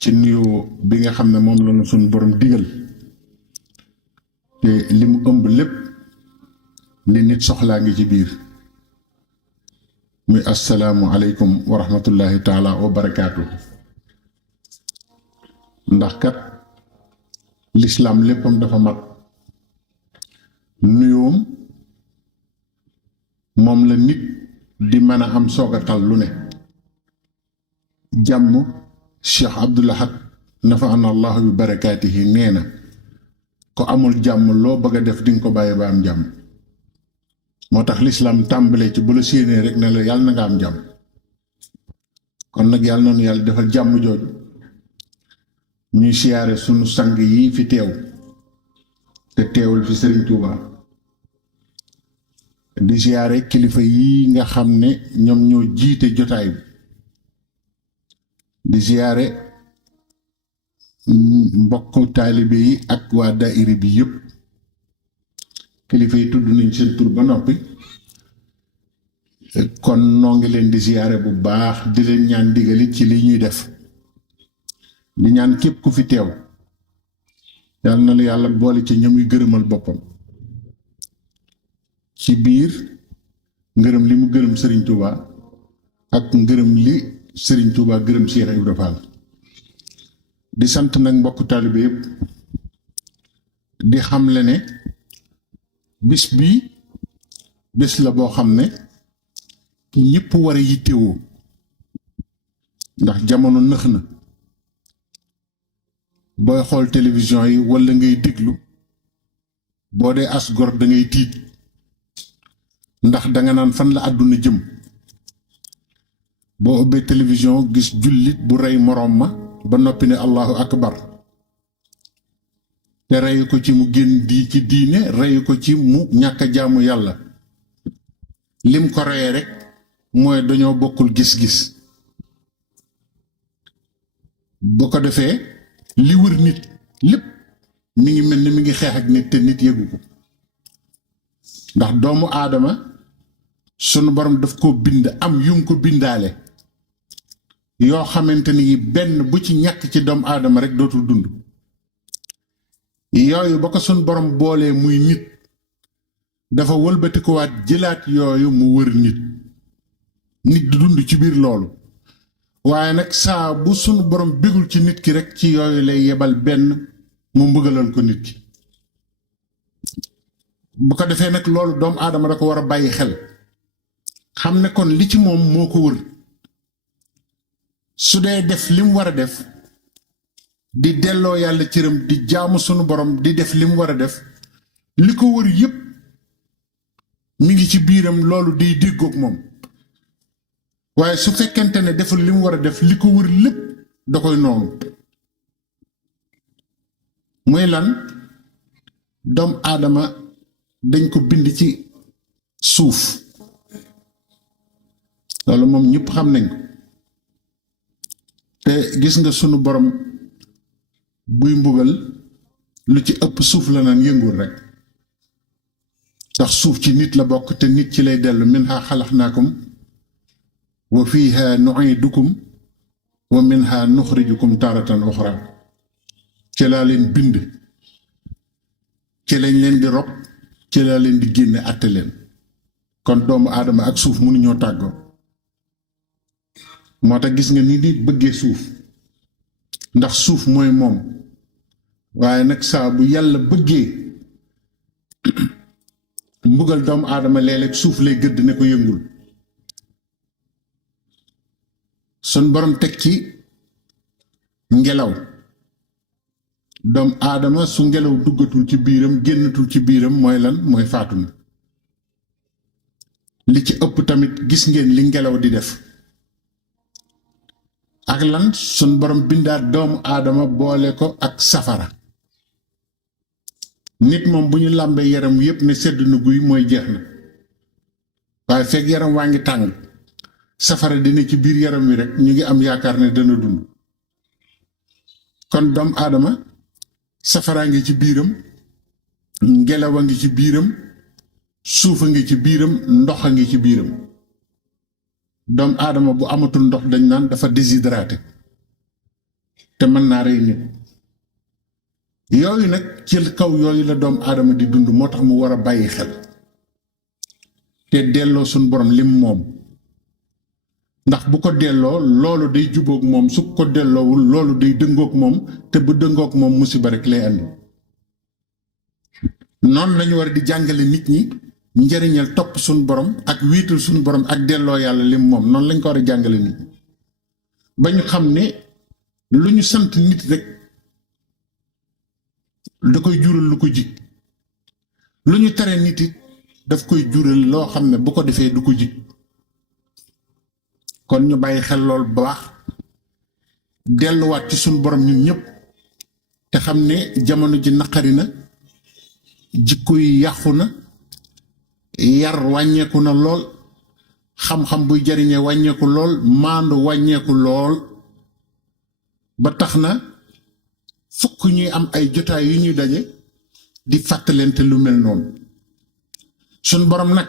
ci nuyoo bi nga xam ne moom la ñu suñu borom digal te li mu ëmb lépp li nit soxlaa ngi ci biir muy assalaamu aleykum wa rahmatullahi taala wa barakaatu. ndax kat lislaam léppam dafa mat nuyoom moom la nit di mën a am soogatal lu ne jàmm Cheikh Abdoul Ahad nafaana allahu bi barakaatihi nee na ko amul jàmm loo bëgg a def dinga ko bàyyi ba am jàmm moo tax lislaam tàmbalee ci bu la séenee rek ne la yàlla na nga am jàmm kon nag yàlla noonu yàlla defal jàmm jooju ñuy siyaare sunu sang yi fi teew te teewul fi Sëriñ Tuuba di siyaare kilifa yi nga xam ne ñoom ñoo jiite jotaay bi di siyaare mbokk taalibe yi ak waa daayira bi yépp kilifa yi tudd nañ seen tur ba noppi kon noo ngi leen di siyaare bu baax di leen ñaan digalit ci li ñuy def di ñaan képp ku fi teew yàlla na la yàlla boole ci ñamuy gërëmal boppam ci biir ngërëm li mu gërëm Sëriñ Tuuba ak ngërëm li Sëriñ Tuuba gërëm Cheikh Ibra Fall di sant nag mbokk taalibe yépp di xamle ne bis bii bés la boo xam ne ñépp war a yittewoo ndax jamono nëx na booy xool télévision yi walla ngay déglu boo dee as gor da ngay tiit ndax danga naan fan la àdduna jëm boo ubbee télévision gis jullit bu rey moroom ma ba noppi ne allahu akbar te reyu ko ci mu génn di ci diine reyu ko ci mu ñàkk a jaamu yàlla lim ko reyee rekk mooy dañoo bokkul gis-gis bu ko defee li wër nit lépp mi ngi mel ni mi ngi xeex ak nit te nit yëgu ko ndax doomu aadama sunu borom daf ko bind am yum ko bindaale yoo xamante ni benn bu ci ñàkk ci doomu aadama rekk dootul dund yooyu ba ko sunu borom boolee muy nit dafa wëlbatikuwaat jëlaat yooyu mu wër nit di dund ci biir loolu waaye nag saa bu sunu borom bégul ci nit ki rekk ci yooyu lay yebal benn mu mbugalal ko nit ki bu ko defee nag loolu doomu aadama da ko war a bàyyi xel xam ne kon li ci moom moo ko wër su dee def li mu war a def di delloo yàlla cëram di jaamu sunu borom di def li mu war a def li ko wër yépp mi ngi ci biiram loolu day déggoog moom waaye su fekkente ne deful li mu war a def li ko wër lépp da koy noonu muy lan doomu aadama dañ ko bind ci suuf loolu moom ñëpp xam nañ ko te gis nga sunu borom buy mbugal lu ci ëpp suuf la naan yëngul rekk ndax suuf ci nit la bokk te nit ci lay dellu minha xalaxnaakum wa fiiha nu'iidukum wa minha nuxrijukum taaratan uxra ci laa leen bind ci lañ leen di rob ci laa leen di génne àtte leen kon doomu aadama ak suuf mënuñoo tàggoo moo tax gis nga ni nit bëggee suuf ndax suuf mooy moom waaye nag saa bu yàlla bëggee mbugal doomu aadama léeg-léeg suuf lay gëdd ne ko yëngul sun borom teg ci ngelaw doomu aadama su ngelaw duggatul ci biiram génnatul ci biiram mooy lan mooy faatu na li ci ëpp tamit gis ngeen li ngelaw di def ak lan sun borom bindaat doomu aadama boole ko ak safara nit moom bu ñu làmbee yaram yépp ne sedd na guy mooy jeex na waaye fekk yaram waa ngi tàng safara dina ci biir yaram wi rekk ñu ngi am yaakaar ne dana dund kon doomu aadama safaraa ngi ci biiram ngelaw a ngi ci biiram suuf a ngi ci biiram ndox a ngi ci biiram doomu aadama bu amatul ndox dañ naan dafa déshydraté te mën naa rey nit yooyu nag ci kaw yooyu la doomu aadama di dund moo tax mu war a bàyyi xel te delloo suñ borom lim moom ndax bu ko delloo loolu day jubóog moom su ko delloowul loolu day dëngoog moom te bu dëngoog moom musiba rek lay andi noonu lañu war di jàngale nit ñi njariñal topp suñ borom ak wiital suñ borom ak delloo yàlla lim moom noonu lañ ko war a jàngale nit ñi ba ñu xam ne lu ñu sant nit rek da koy jural lu ko jig lu ñu tere nit it daf koy jural loo xam ne bu ko defee du ko jig kon ñu bàyyi xel lool bu baax delluwaat ci suñ borom ñun ñëpp te xam ne jamono ji naqari na jikko yi yàqu na yar wàññeeku na lool xam-xam buy jariñe wàññeeku lool maandu wàññeeku lool ba tax na fukk ñuy am ay jotaay yu ñuy daje di fàttalente lu mel noonu suñ borom nag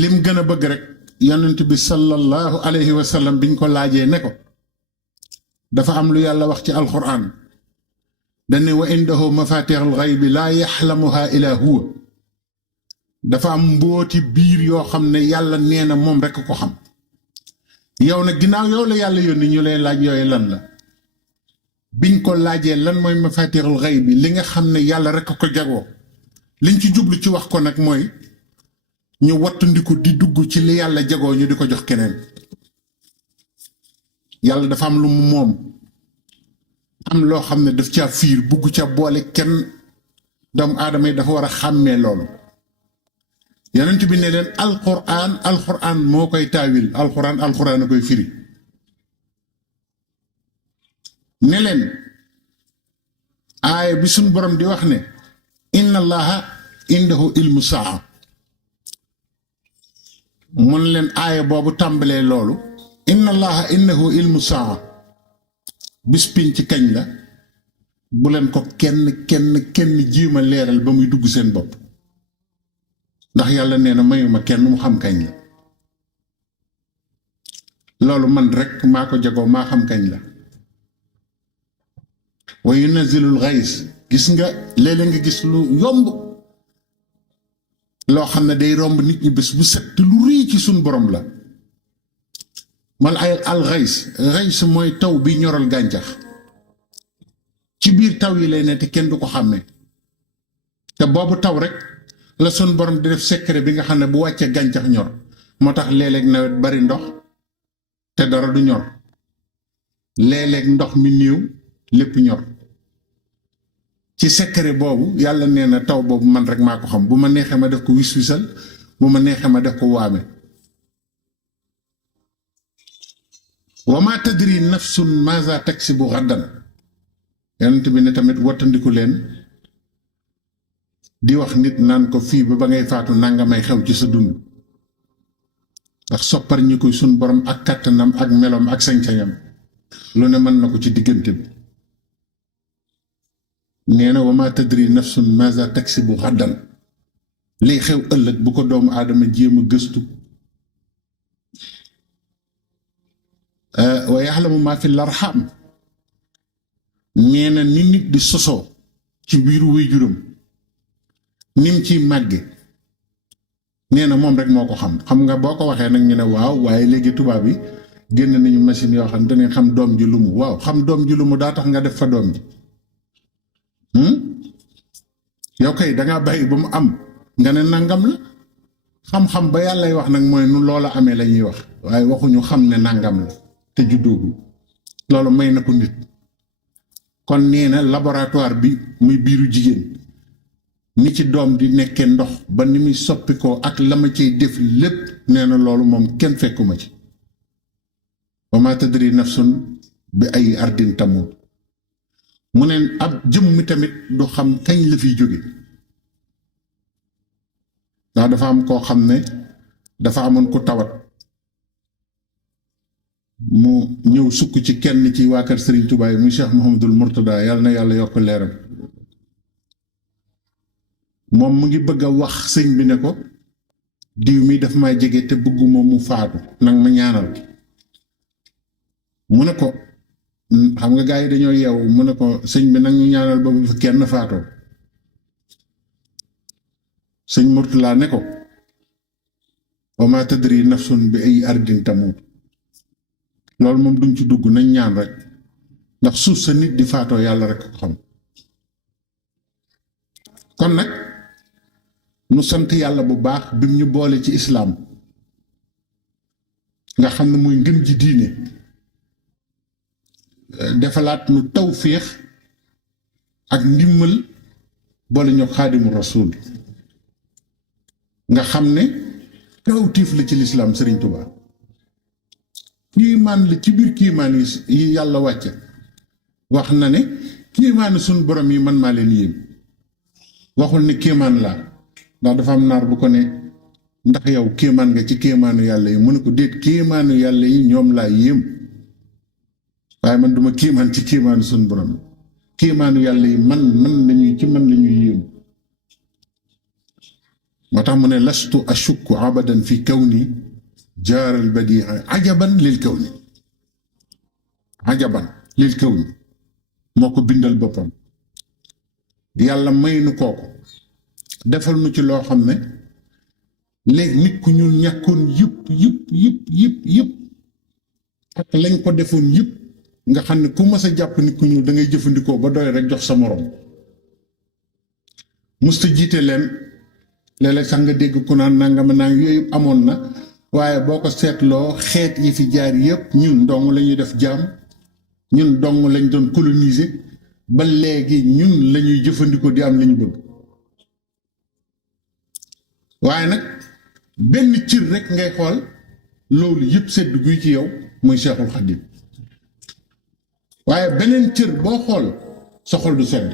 lim gën a bëgg rek yonent bi sallallahu alayhi wa sallam biñ ko laajee ne ko dafa am lu yàlla wax ci alquran dane wa indahu mafatihul ghaybi laa yaxlamuha ila huwa dafa am mbooti biir yoo xam ne yàlla nee na moom rekk ko xam yow nag ginnaaw yow la yàlla yónni ñu lay laaj yooyu lan la biñ ko laajee lan mooy mafatihul ghaybi li nga xam ne yàlla rekk ko jagoo liñ ci jublu ci wax ko nag mooy ñu wattandiku di dugg ci li yàlla jagoo ñu di ko jox keneen yàlla dafa am lu mu moom am loo xam ne daf caa fiir bugg ca boole kenn doomu aadama yi dafa war a xàmmee loolu yonent bi ne leen alquran moo koy taawil alquran a koy firi ne leen aaya bi suñ borom di wax ne inna allaha indahu ilmu saa mun leen aaya boobu tàmbalee loolu inna allaha indahu ilmu saa bis piñ ci kañ la bu leen ko kenn jiima leeral ba muy dugg seen bopp ndax yàlla nee na mayuma kenn mu xam kañ la loolu man rekk maa ko jagoo maa xam kañ la wa yunazzilul ghays gis nga léeg-léeg nga gis lu yomb loo xam ne day romb nit ñi bés bu set te lu rëy ci suñ borom la mal ay al ghays mooy taw bi ñoral gàncax ci biir taw yi lay ne te kenn du ko xàmmee te boobu taw rek la sun borom di def secret bi nga xam ne bu wàccee gàncax ñor moo tax léeg-léeg nawet bari ndox te dara du ñor léeg-léeg ndox mi néew lépp ñor ci secret boobu yàlla nee na taw boobu man rek maa ko xam bu ma neexee ma def ko wis-wisal bu ma neexee ma def ko waame wa ma tadri nafsun maza taksibu ghadan yonent bi ne tamit wattandiku leen di wax nit naan ko fii ba ngay faatu nangamay xew ci sa dund ndax soppar ñi koy sun borom ak kàttanam ak meloom ak sañ-sañam lu ne mën na ko ci diggante bi nee na wa ma tadri nafsun maza taksibu ghadan liy xew ëllëg bu ko doomu aadama jéem a gëstu wa yaxlamu ma fi larxam nee na ni nit di sosoo ci biiru waajuram nim ci màgge nee na moom rek moo ko xam nga boo ko waxee nag ñu ne waaw waaye léegi tubaab yi génn nañu machine yoo xam ne danañ xam doom ji lu mu waaw xam doom ji lu mu daa tax nga def fa doom ji yow kay dangaa bàyyi ba mu am nga ne nangam la xam-xam ba yàllay wax nag mooy nu loola amee la ñuy wax waaye waxuñu xam ne nangam la te juddoogul loolu may na ko nit kon nee na laboratoire bi muy biiru jigéen ni ci doom di nekkee ndox ba ni muy soppikoo ak la ma ciy def lépp nee na loolu moom kenn fekkuma ci wa ma tadri nafsun bi ay ardin tamut mu neen ab jëm mi tamit du xam kañ la fiy jóge ndax dafa am koo xam ne dafa amoon ku tawat mu ñëw sukk ci kenn ci waa kër Serigne Touba yi muy Cheikh Mouhamadul Mourtada yàlla na yàlla yokk leeram moom mu ngi bëgg a wax sëñ bi ne ko diw mi daf may jege te bëgguma mu faatu nag ma ñaanal mu ne ko xam nga gars yi dañoo yeewu mu ne ko sëñ bi nag ñu ñaanal ba bu fi kenn faatoo. sëñ Murtala ne ko wa ma tadri nafsun bi ay ardin tamut loolu moom duñ ci dugg nañ ñaan rek ndax suuf sa nit di faatoo yàlla rek ko xam. kon nag nu sant yàlla bu baax bim ñu boole ci islaam nga xam ne muy ngën ji diine defalaat nu tawféex ak ndimmal boole ñoo xaadimu rasul nga xam ne kawtiif la ci lislaam Sëriñ Tuubaa kiimaan la ci biir kiimaan yi yàlla wàcce wax na ne kiimaani suñ borom yi man maa leen yéem waxul ne kiimaan laa ndax dafa am naar bu ko ne ndax yow kiimaan nga ci kiimaanu yàlla yi mu ne ko déet kiimaanu yàlla yi ñoom laa yéem waaye man duma kiimaan ci kiimaanu suñ borom yi kiimaanu yàlla yi man lañuy ci man lañuy yéem. moo tax mu ne lastu ashukku abadan fi kawni jaaral badii ajaban lil kawni ajaban lil kawni moo ko bindal boppam yàlla may nu kooku defal nu ci loo xam ne léegi nit ku ñuul ñàkkoon yëpp ak lañ ko defoon yëpp nga xam ne ku mas a jàpp nit ku ñuul da ngay jëfandikoo ba doy rek jox sa morom musta jiite leen léeg-léeg sax nga dégg ku naan nangama nang yooyu amoon na waaye boo ko seetloo xeet yi fi jaar yëpp ñun dong la ñuy def jaam ñun dong lañ doon coloniser ba léegi ñun la ñuy jëfandikoo di am li ñu bëgg waaye nag benn cër rek ngay xool loolu yëpp sedd guy ci yow muy Seexul Xadiim waaye beneen cër boo xool sa xol du sedd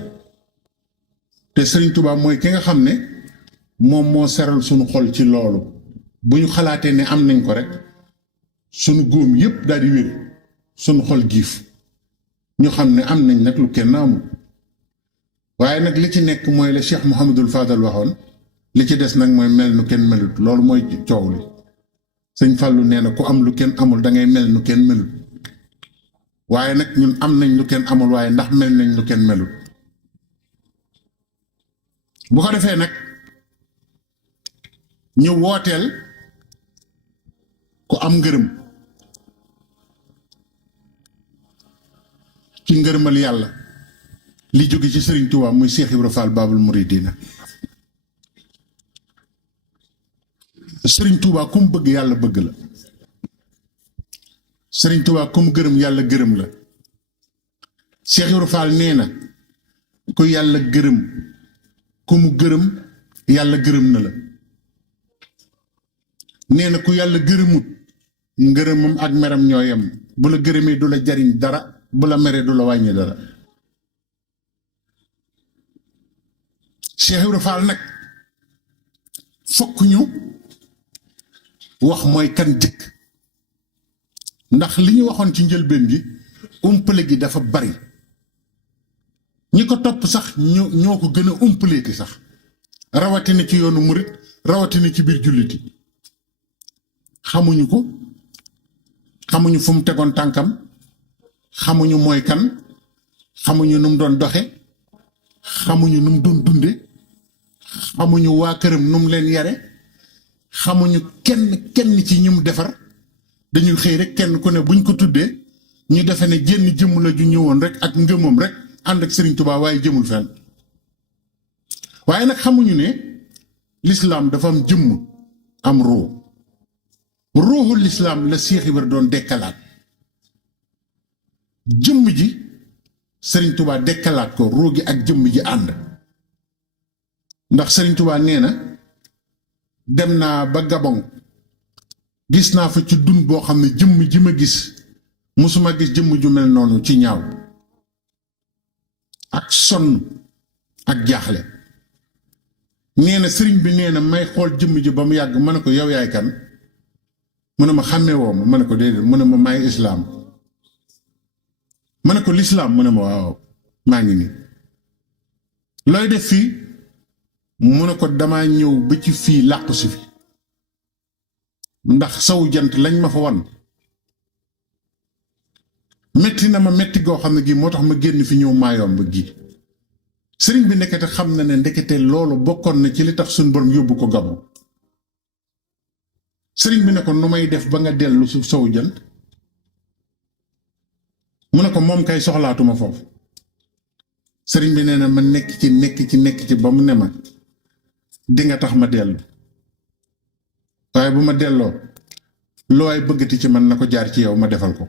te Sëriñ Tuubaa mooy ki nga xam ne moom moo seral sunu xol ci loolu bu ñu xalaatee ne am nañ ko rek sunu góom yépp daal di wér sunu xol giif ñu xam ne am nañ nag lu kenn amul waaye nag li ci nekk mooy la Cheikh Mouhamadul Fadal waxoon li ci des nag mooy mel nu kenn melut loolu mooy coow li sëñ Fallou nee na ku am lu kenn amul da ngay mel nu kenn melut waaye nag ñun am nañ lu kenn amul waaye ndax mel nañ lu kenn melut bu ko defee nag ñu wooteel ku am ngërëm ci ngërëmal yàlla li jóge ci Sëriñ Tuubaa muy Cheikh Ibra Fall Baabul Muridiina Sëriñ Tuubaa ku mu bëgg yàlla bëgg la Sëriñ Tuubaa ku mu gërëm yàlla gërëm la Cheikh Ibra Fall nee na ku yàlla gërëm ku mu gërëm yàlla gërëm na la nee na ku yàlla gërëmut ngërëmam ak meram ñoo yem bu la gërëmee du la jariñ dara bu la meree du la wàññi dara Cheikh Ibra Fall nag fokk ñu wax mooy kan jëkk ndax li ñu waxoon ci njëlbeen gi umpale gi dafa bari ñi ko topp sax ñoo ko gën a umpaleeti sax rawatina ci yoonu murit rawatina ci biir julliti xamuñu ko xamuñu fu mu tegoon tànkam xamuñu mooy kan xamuñu nu mu doon doxe xamuñu nu mu doon dunde xamuñu waa këram nu mu leen yare xamuñu kenn ci ñi mu defar dañuy xëy rek kenn ku ne buñ ko tuddee ñu defe ne jenn jëmm la ju ñëwoon rek ak ngëmam rek ànd ak Sëriñ Tuubaa waaye jëmul fenn waaye nag xamuñu ne lislaam dafa am jëmm am ruuxu lislaam la Cheikh Ibra doon dekkalaat jëmm ji Sëriñ Tuubaa dekkalaat ko ruu gi ak jëmm ji ànd ndax Sëriñ Tuubaa nee na dem naa ba Gabon gis naa fa ci dun boo xam ne jëmm ji ma gis musuma gis jëmm ju mel noonu ci ñaaw ak sonn ak jaaxle nee na sëriñ bi nee na may xool jëmm ji ba mu yàgg ma ne ko yow yaay kan mu ne ma xàmmee woo ma ne ko déedéet mu ne ma maay islaam ma ne ko lislaam mu ne ma waaw maa ngi nii looy def fii mu ne ko damaa ñëw ba ci fii làqu si fi ndax saw jant lañ ma fa wan metti na ma metti goo xam ne gi moo tax ma génn fi ñëw maayom ba gi sëriñ bi nekkete xam na ne ndekete loolu bokkoon na ci li tax suñ borom yóbbu ko Gabon sëriñ bi ne ko nu may def ba nga dellu su sowu jant mu ne ko moom kay soxlaatuma foofu sëriñ bi nee na ma nekk ci ba mu ne ma di nga tax ma dellu waaye bu ma delloo loo ay bëggati ci man na ko jaar ci yow ma defal ko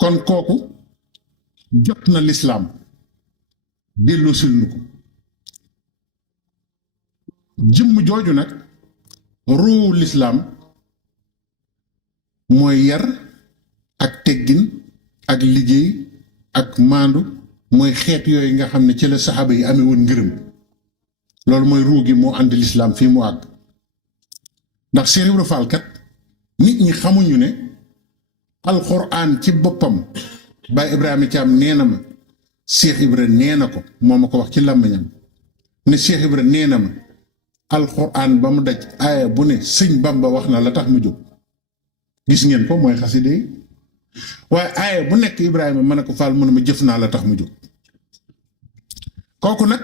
kon kooku jot na lislaam dellu sil nu ko jëmm jooju nag ruu lislaam mooy yar ak teggin ak liggéey ak maandu mooy xeet yooyu nga xam ne ci la saxaaba yi amee woon ngërëm loolu mooy ruu gi moo ànd lislaam fii mu àgg ndax Cheikh Ibra Fall kat nit ñi xamuñu ne alxuraan ci boppam Baay Ibrahima Thiam nee na ma Cheikh Ibra nee na ko moo ma ko wax ci làmmiñam ne Cheikh Ibra nee na ma alxuraan ba mu daj aaya bu ne sëñ Bamba wax na la tax mu jóg gis ngeen ko mooy xaside yi waaye aaya bu nekk Ibrahima ma ne ko Fall mu ne ma jëf naa la tax mu jóg kooku nag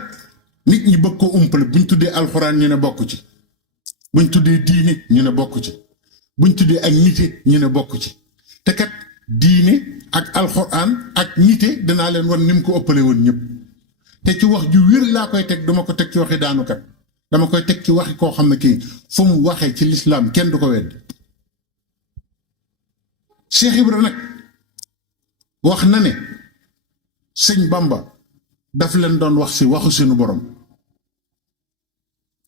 nit ñi bëgg ko umpale buñ tuddee alxuraan ñu ne bokk ci buñ tuddee diine ñu ne bokk ci buñ tuddee ak nite ñu ne bokk ci te kat diine ak alxuraan ak nite danaa leen wan ni mu ko ëppale woon ñëpp te ci wax ju wér laa koy teg dama ko teg ci waxi daanukat dama koy teg ci waxi koo xam ne kii fu mu waxee ci lislaam kenn du ko wedd Cheikh Ibra nag wax na ne sëñ Bamba daf leen doon wax si waxu sunu borom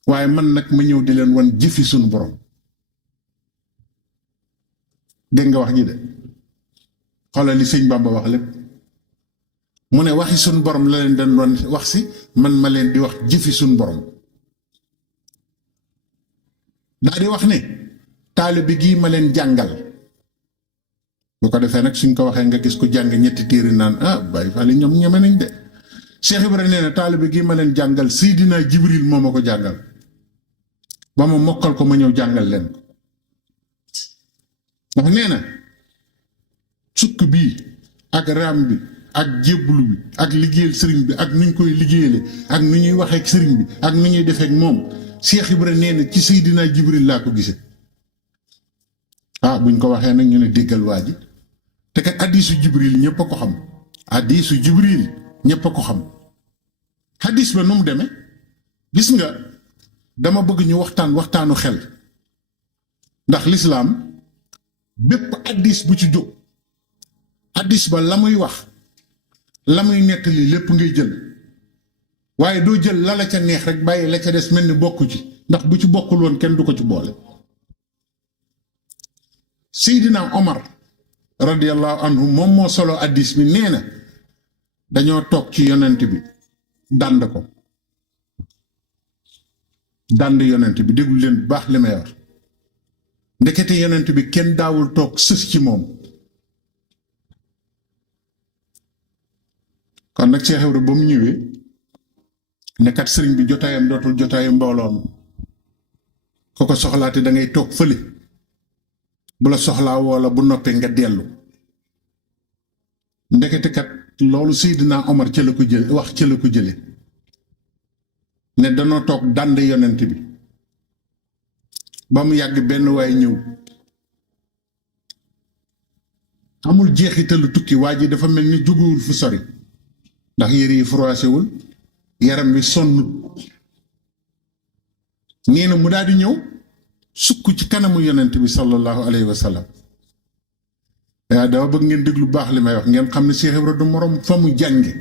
waaye man nag ma ñëw di leen wan jëfi sunu borom dégg nga wax ji de xoolal li sëñ Bamba wax lépp mu ne waxi sunu borom la leen doon wan wax si man ma leen di wax jëfi sunu borom daa di wax ne taalibe gii ma leen jàngal bu ko defee nag suñ ko waxee nga gis ko jàng ñetti téere naan ah Baay Faal ñoom ñeme nañ de Cheikh Ibrahima nee na taalibe gii ma leen jàngal Seydina Jibril moo ma ko jàngal ba ma mokkal ko ma ñëw jàngal leen ko ndax nee na sukk bii ak raam bi ak jébbulu bi ak liggéeyal sëriñ bi ak nuñ koy liggéeyale ak nu ñuy waxee ak sëriñ bi ak nu ñuy defee ak moom Cheikh Ibrahima nee na ci Seydina Jibril laa ko gisee ah buñ ko waxee nag ñu ne déggal waa ji te kat hadiisu Jibril ñëpp a ko xam hadiisu Jibril ñëpp a ko xam hadiis ba nu mu demee gis nga dama bëgg ñu waxtaanu xel ndax lislaam bépp hadiis bu ci jóg hadiis ba la muy wax la muy nettali lépp ngay jël waaye doo jël la la ca neex rek bàyyi la ca des mel ni bokku ci ndax bu ci bokkul woon kenn du ko ci boole Seydina Omar radiyallahu anhu moom moo solo hadiis bi nee na dañoo toog ci yonent bi dànd ko dànd yonent bi déglu leen bu baax li may wax ndekete yonent bi kenn daawul toog sës ci moom kon nag Cheikh Ibra ba mu ñëwee nekkat sëriñ bi jotaayam dootul jotaayu mbooloon ko ko soxlaate da ngay toog fële bu la soxlaa woola bu noppee nga dellu ndekete kat loolu Seydina Omar ca la ko jële wax ca la ko jële ne danoo toog dànd yonent bi ba mu yàgg benn waay ñëw amul jeexitalu tukki waa ji dafa mel ni jógewul fu sori ndax yére yi froissé wul yaram wi sonnut nee na mu daal di ñëw sukk ci kanamu yonent bi sallallahu alayhi wa sallam waaw dama bëgg ngeen déglu baax li may wax ngeen xam ne Cheikh Ibra du morom fa mu jànge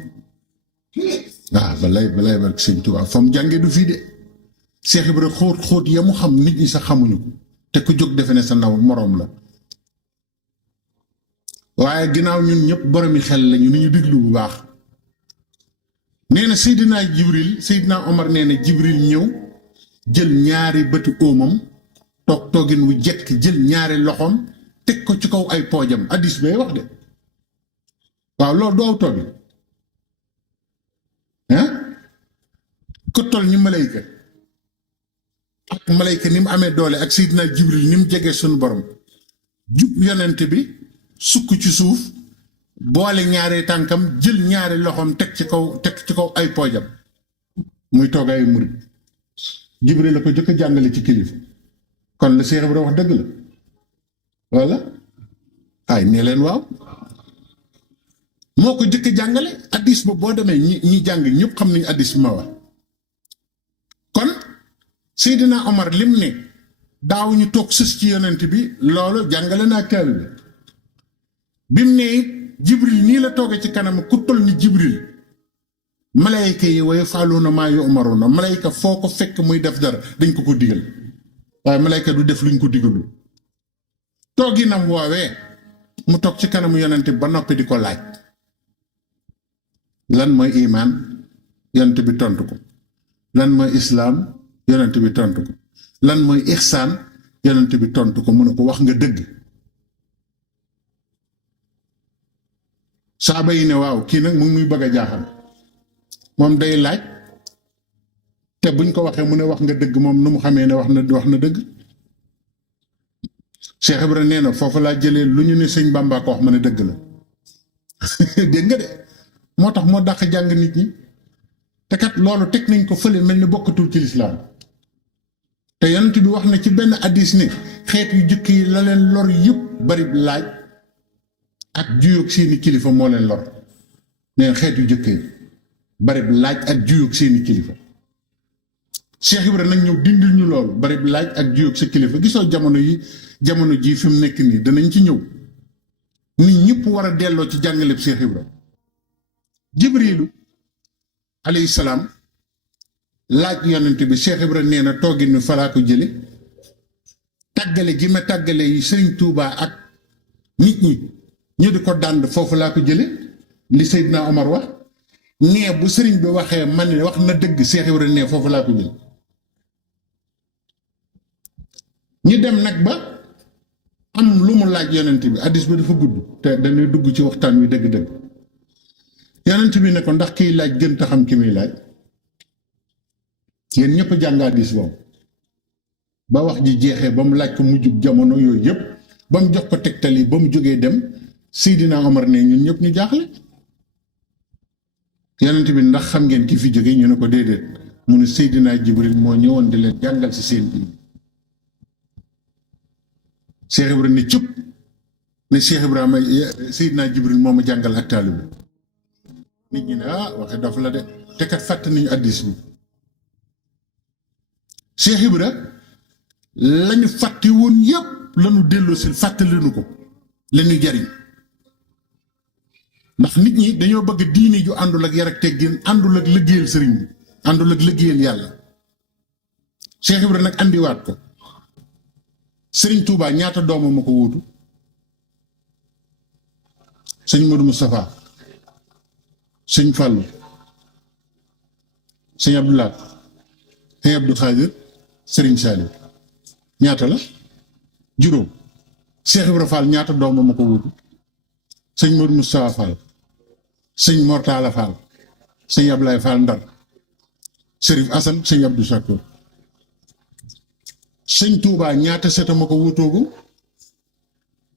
waaw balay barke sëñ Tuubaa fa mu jànge du fii de Cheikh Ibra xóot ya mu xam nit ñi sax xamuñu ko te ku jóg defe ne sa naw moroom la waaye ginnaaw ñun ñëpp boromi xel lañu ni ñu déglu bu baax nee na Seydina Omar nee na Jibril ñëw jël ñaari bëti óomam toogin wu jekk jël ñaari loxoom teg ko ci kaw ay poojam hadiis bay wax de waaw loolu doo aw toobi ku toll ni malayka ak malayka ni mu amee doole ak Seydina Jibril ni mu jegee suñu borom jub yonent bi sukk ci suuf boole ñaari tànkam jël ñaari loxoom teg ci kaw ay poojam muy toogaayu murit Jibril la ko jëkk a jàngale ci kilifa kon la Cheikh Ibra wax dëgg la walla ay nee leen waaw moo ko jëkk a jàngale addis ba boo demee ñi jàng ñëpp xam nañu addis bi ma wax kon Seydina Omar lim ne daaw ñu toog sës ci yonent bi loolu jàngale naa kaal bi mu ne Jibril nii la tooge ci kanam ku toll ni Jibril malayka yi waaye faaluuna maa yu umaruuna malayka foo ko fekk muy def dara dañ ko digal waaye malayka du def luñ ko digalu tooginam woowee mu toog ci kanamu yonent bi ba noppi di ko laaj lan mooy imaan yonent bi tontu ko lan mooy islaam yonent bi tontu ko lan mooy ixsaan yonent bi tontu ko mu ne ko wax nga dëgg saaba yi ne waaw kii nag mu ngi muy bëgg a jaaxal moom day laaj te buñ ko waxee mu ne wax nga dëgg moom nu mu xamee ne wax na dëgg Cheikh Ibra nee na foofu laa jëlee lu ñu ne sëñ Bamba ko wax ma ne dëgg la dégg nga de moo tax moo dàq jàng nit ñi te kat loolu teg nañ ko fële mel ni bokkatul ci lislaam te yonent bi wax na ci benn addis ne xeet yu jëkk yi la leen lor yëpp bari laaj ak juyoog seeni kilifa moo leen lor neen xeet yu jëkk yi bari laaj ak juyoog seeni kilifa Cheikh Ibra nag ñëw dindil ñu loolu bari laaj ak juyoog sa kilifa gisoo jamono jii fi mu nekk nii danañ ci ñëw nit ñëpp war a delloo ci jàngaleb Cheikh Ibra Jibrilu alayhi salaam laaj yonent bi Cheikh Ibra nee na toogin mi falaa ko jële tàggale gi ma tàggale yi Sëriñ Tuubaa ak nit ñi ñu di ko dànd foofu laa ko jële li Seydina Omar wax nee bu sëriñ bi waxee man ne wax na dëgg Cheikh Ibra nee foofu laa ko jële ñu dem nag ba am lu mu laaj yonent bi addis bi dafa gudd te dañuy dugg ci waxtaan wi dëgg-dëgg yonent bi ne ko ndax kiy laaj gën ta xam ki muy laaj yéen ñëpp jàng addis boobu ba wax ji jeexee ba mu laaj ko mujjug jamono yooyu yëpp ba mu jox ko tegtal yi ba mu jógee dem Seydina Omar ne ñun ñëpp ñu jaaxle yonent bi ndax xam ngeen ki fi jóge ñu ne ko déedéet mu ne Seydina Jibril moo ñëwoon di leen jàngal si seen biir Cheikh Ibrahima ne cëpp ne Cheikh Ibrahima Seydina Jibril moo ma jàngal ak taalibe nit ñi ne waxe dof la de te kat fàtt nañu addis bi Cheikh Ibra lañu fàtte woon yépp lañu delloo si fàttalinu ko lañu jariñ ndax nit ñi dañoo bëgg diine ju àndul ak yar ak teggin àndul ak liggéeyal sëriñ bi àndul ak liggéeyal yàlla Cheikh Ibra nag andiwaat ko sëriñ Touba ñaata doomam ma ko wuutu sëñ Modou Moustapha sëñ Fallou sëñ Abdoulaye sëñ Abdou Khadir sëriñ Saliou ñaata la juróom Cheikh Ibra Fall ñaata doomam ma ko wuutu sëñ Modou Moustapha Fall sëñ Mortala Fall sëñ Ablaye Fall Ndar Serif Assane sëñ Abdou Sakour sëñ Touba ñaata seta ma ko wuutoogu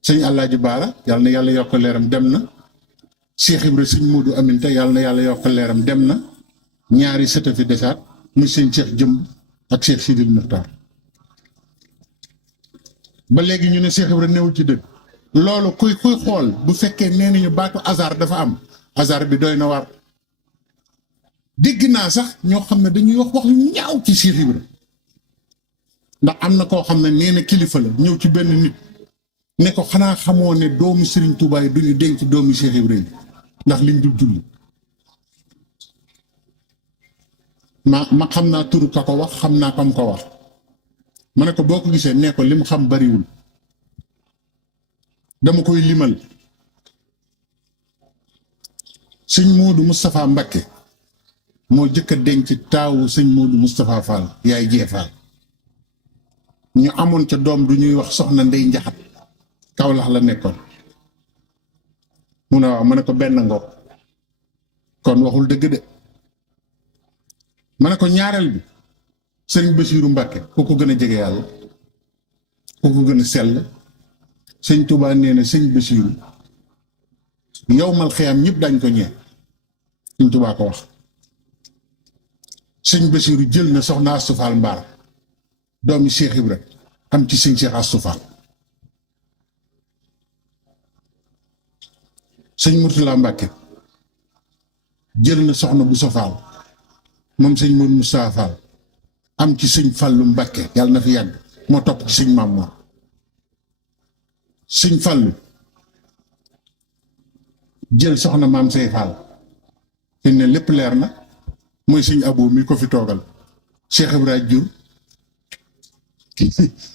sëñ Alaaji Baara yàlla na yàlla yokk leeram dem na Cheikh Ibra sëñ Modou Aminta yàlla na yàlla yokk leeram dem na ñaari seta fi desaat muy sëñ Cheikh Jëmb ak Cheikh Sidil Muxtaar ba léegi ñu ne Cheikh Ibra newul ci dëgg loolu kuy xool bu fekkee nee nañu baatu hasard dafa am hasard bi doy na war dégg naa sax ñoo xam ne dañuy wax ñaaw ci Cheikh Ibra ndax am na koo xam ne nee na kilifa la ñëw ci benn nit ne ko xanaa xamoo ne doomu Serigne Touba yi duñu denc doomu Cheikh Ibra yi ndax liñ dul julli ma xam naa turu ka ko wax xam naa kam ko wax ma ne ko boo ko gisee ne ko lim xam bariwul dama koy limal sëñ Modou Moustapha Mbacké moo jëkk a denc taawu sëñ Modou Moustapha Fall yaay jee Fall ñu amoon ca doom du ñuy wax soxna Ndey Njaxat Kawlax la nekkoon mu ne waaw ma ne ko benn ngoog kon waxul dëgg de ma ne ko ñaareel bi sëriñ Basiiru Mbàkke ku ko gën a jege yàlla ku ko gën a sell sëñ Touba nee na sëñ Basiiru yowmal xiyaam ñëpp dañ ko ñee sëñ Touba ko wax sëñ Basiiru jël na soxna Astu Faal Mbaar doomi Cheikh Ibra am ci sëñ Cheikh Astu Faal sëñ Murtala Mbàkke jël na soxna bu Faal moom sëñ Mourou Moustapha Fall am ci sëñ Fallu Mbàkke yàlla na fi yàgg moo topp ci sëñ Maam Mor sëñ Fallu jël soxna maam Sey Fall fi ne lépp leer na mooy sëñ Abo mi ko fi toogal Cheikh Ibrahima jur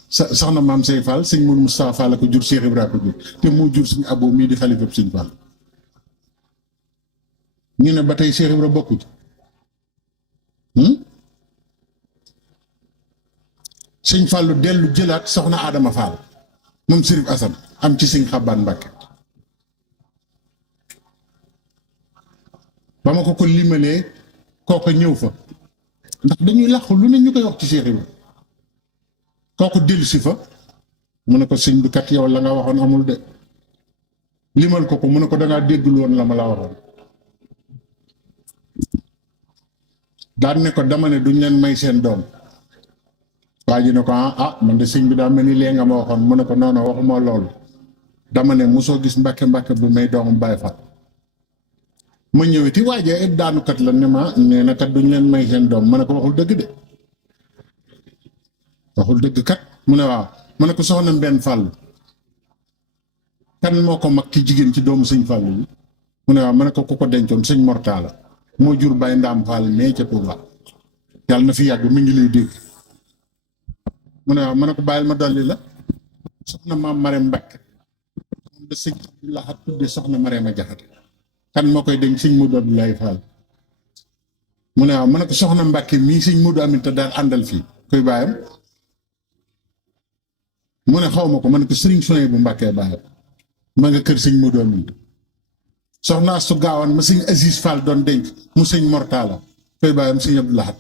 soxna maam Sey Fall sëñ Mourou Moustapha Fall la ko jur Cheikh Ibrahima ko jur te moo jur sëñ Abo mii di xalifa sëñ Fall ñu ne ba tey Cheikh Ibrahima bokku ci sëñ Fallu dellu jëlaat soxna Adama Fall moom Sërif Asan am ci sëñ Xabbaan Mbàkke ba ma ko limalee kooku ñëw fa ndax dañuy làqu lu ne ñu koy wax ci Cheikh Ibrahima kooku dellu si fa mu ne ko sëñ bi kat yow la nga waxoon amul de limal ko mu ne ko dangaa déggul woon la ma la waxoon daan ne ko dama ne duñ leen may seen doom waa ji ne ko man de sëñ bi daa mel ni lee nga ma waxoon mu ne ko non non waxuma loolu dama ne mosoo gis mbàkke bu may doomam Baay Faal ma ñëweti waajee it daanukat la ne ma nee na kat duñ leen may seen doom ma ne ko waxul dëgg de waxul dëgg kat mu ne waaw mu ne ko soxna Mbenn Fall kan moo ko mag ci jigéen ci doomu sëñ Fall bi mu ne waaw ma ne ko ku ko dencoon sëñ Mortala moo jur Baay Ndaam Fall mais ca Tuuba yàlla na fi yàgg mi ngi lay dégg mu ne waaw ma ne ko bàyyil ma dolli la soxna maam Marème Mbacke moom da sëñ Lahat tudde soxna Marème a Jaxate kan moo koy denc sëñ Modou Abdoulaye Fall mu ne waaw ma ne ko soxna Mbacke mii sëñ Modou Aminta daal àndal fii koy bàyyam mu ne xaw ma ko ma ne ko sëriñ Soye bu Mbacke bàyyam ma nga kër sëñ Modou Aminta soxna Astu Gaawan ma sëñ Aziz Fall doon denc mu sëñ Mortala koy bàyyam sëñ Abdou Lahat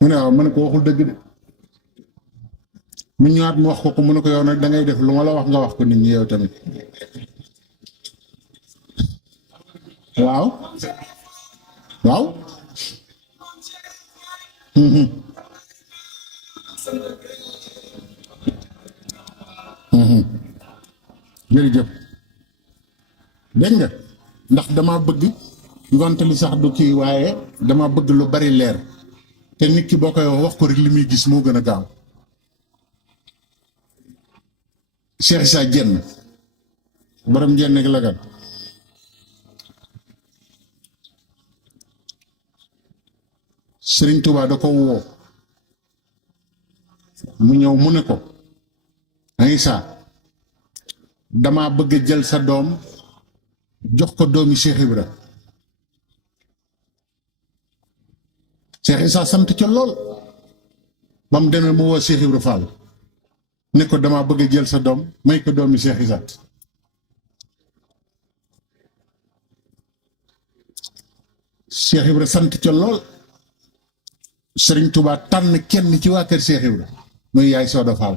mu ne waaw ma ne ko waxul dëgg de mu ñëwaat mu wax ko mu ne ko yow nag da ngay def lu ma la wax nga wax ko nit ñi yow tamit waaw waaw jërëjëf dégg nga ndax dama bëgg ngonte li sax du kii waaye dama bëgg lu bari leer te nit ki boo koy wax ko rek li muy gis moo gën a gaaw Cheikh Issa Diène borom Diène ak Lagan Sëriñ Tuubaa da ko woo mu ñëw mu ne ko Issa dama bëgg jël sa doom jox ko doomi Cheikh Ibra Cheikh Issa sant ca lool ba mu demee mu woo Cheikh Ibra Fall ne ko dama bëgg jël sa doom may ko doomi Cheikh Issa Cheikh Ibra sant ca lool Sëriñ Tuubaa tànn kenn ci waa kër Cheikh Ibra muy yaay Sooda Fall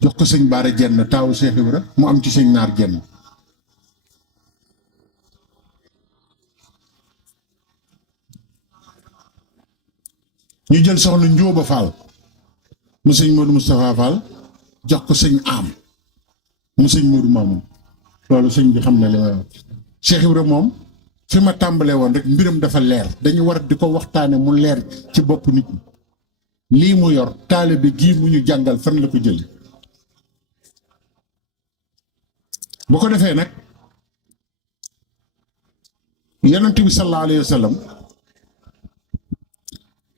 jox ko sëñ Baara Jenn taawu Cheikh Ibra mu am ci sëñ Naar Jenn ñu jël soxna Njóoba Fall mu sëñ Modou Moustapha Fall jox ko sëñ Am mu sëñ Modou Mamoun loolu sëñ bi xam na li may wax Cheikh Ibra moom fi ma tàmbalee woon rek mbiram dafa leer dañu war di ko waxtaane mu leer ci bopp nit ñi lii mu yor taalibe gii mu ñu jàngal fan la ko jële bu ko defee nag yonent bi sallallahu alayhi wa sallam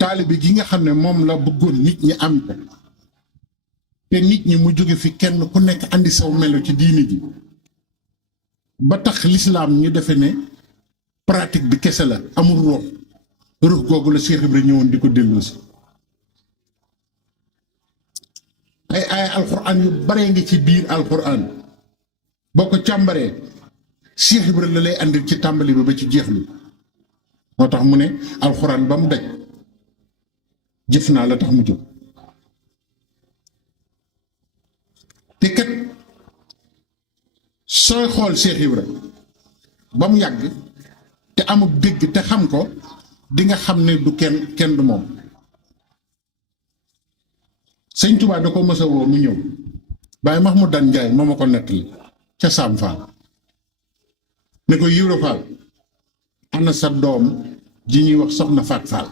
taalibe gi nga xam ne moom la bëggoon nit ñi am ko te nit ñi mu jóge fi kenn ku nekk andi saw melo ci diini ji ba tax lislaam ñu defe ne pratique bi kese la amul ruux googu la Cheikh Ibra ñëwoon di ko delloosi ay alxuraan yu baree ngi ci biir alxuraan boo ko càmbaree Cheikh Ibra la lay andil ci tàmbali ba ci jeexlu moo tax mu ne alxuraan ba mu daj jëf naa la tax mu jóg te kat sooy xool Cheikh Ibra ba mu yàgg te amul dégg te xam ko di nga xam ne du kenn du moom. sëñ Tuubaa da ko mës a woo mu ñëw Baye Mahmoudan Njaay moo ma ko nettali ca Saam Faal ne ko Ibra Faal ana sa doom ji ñuy wax soxna Faat Faal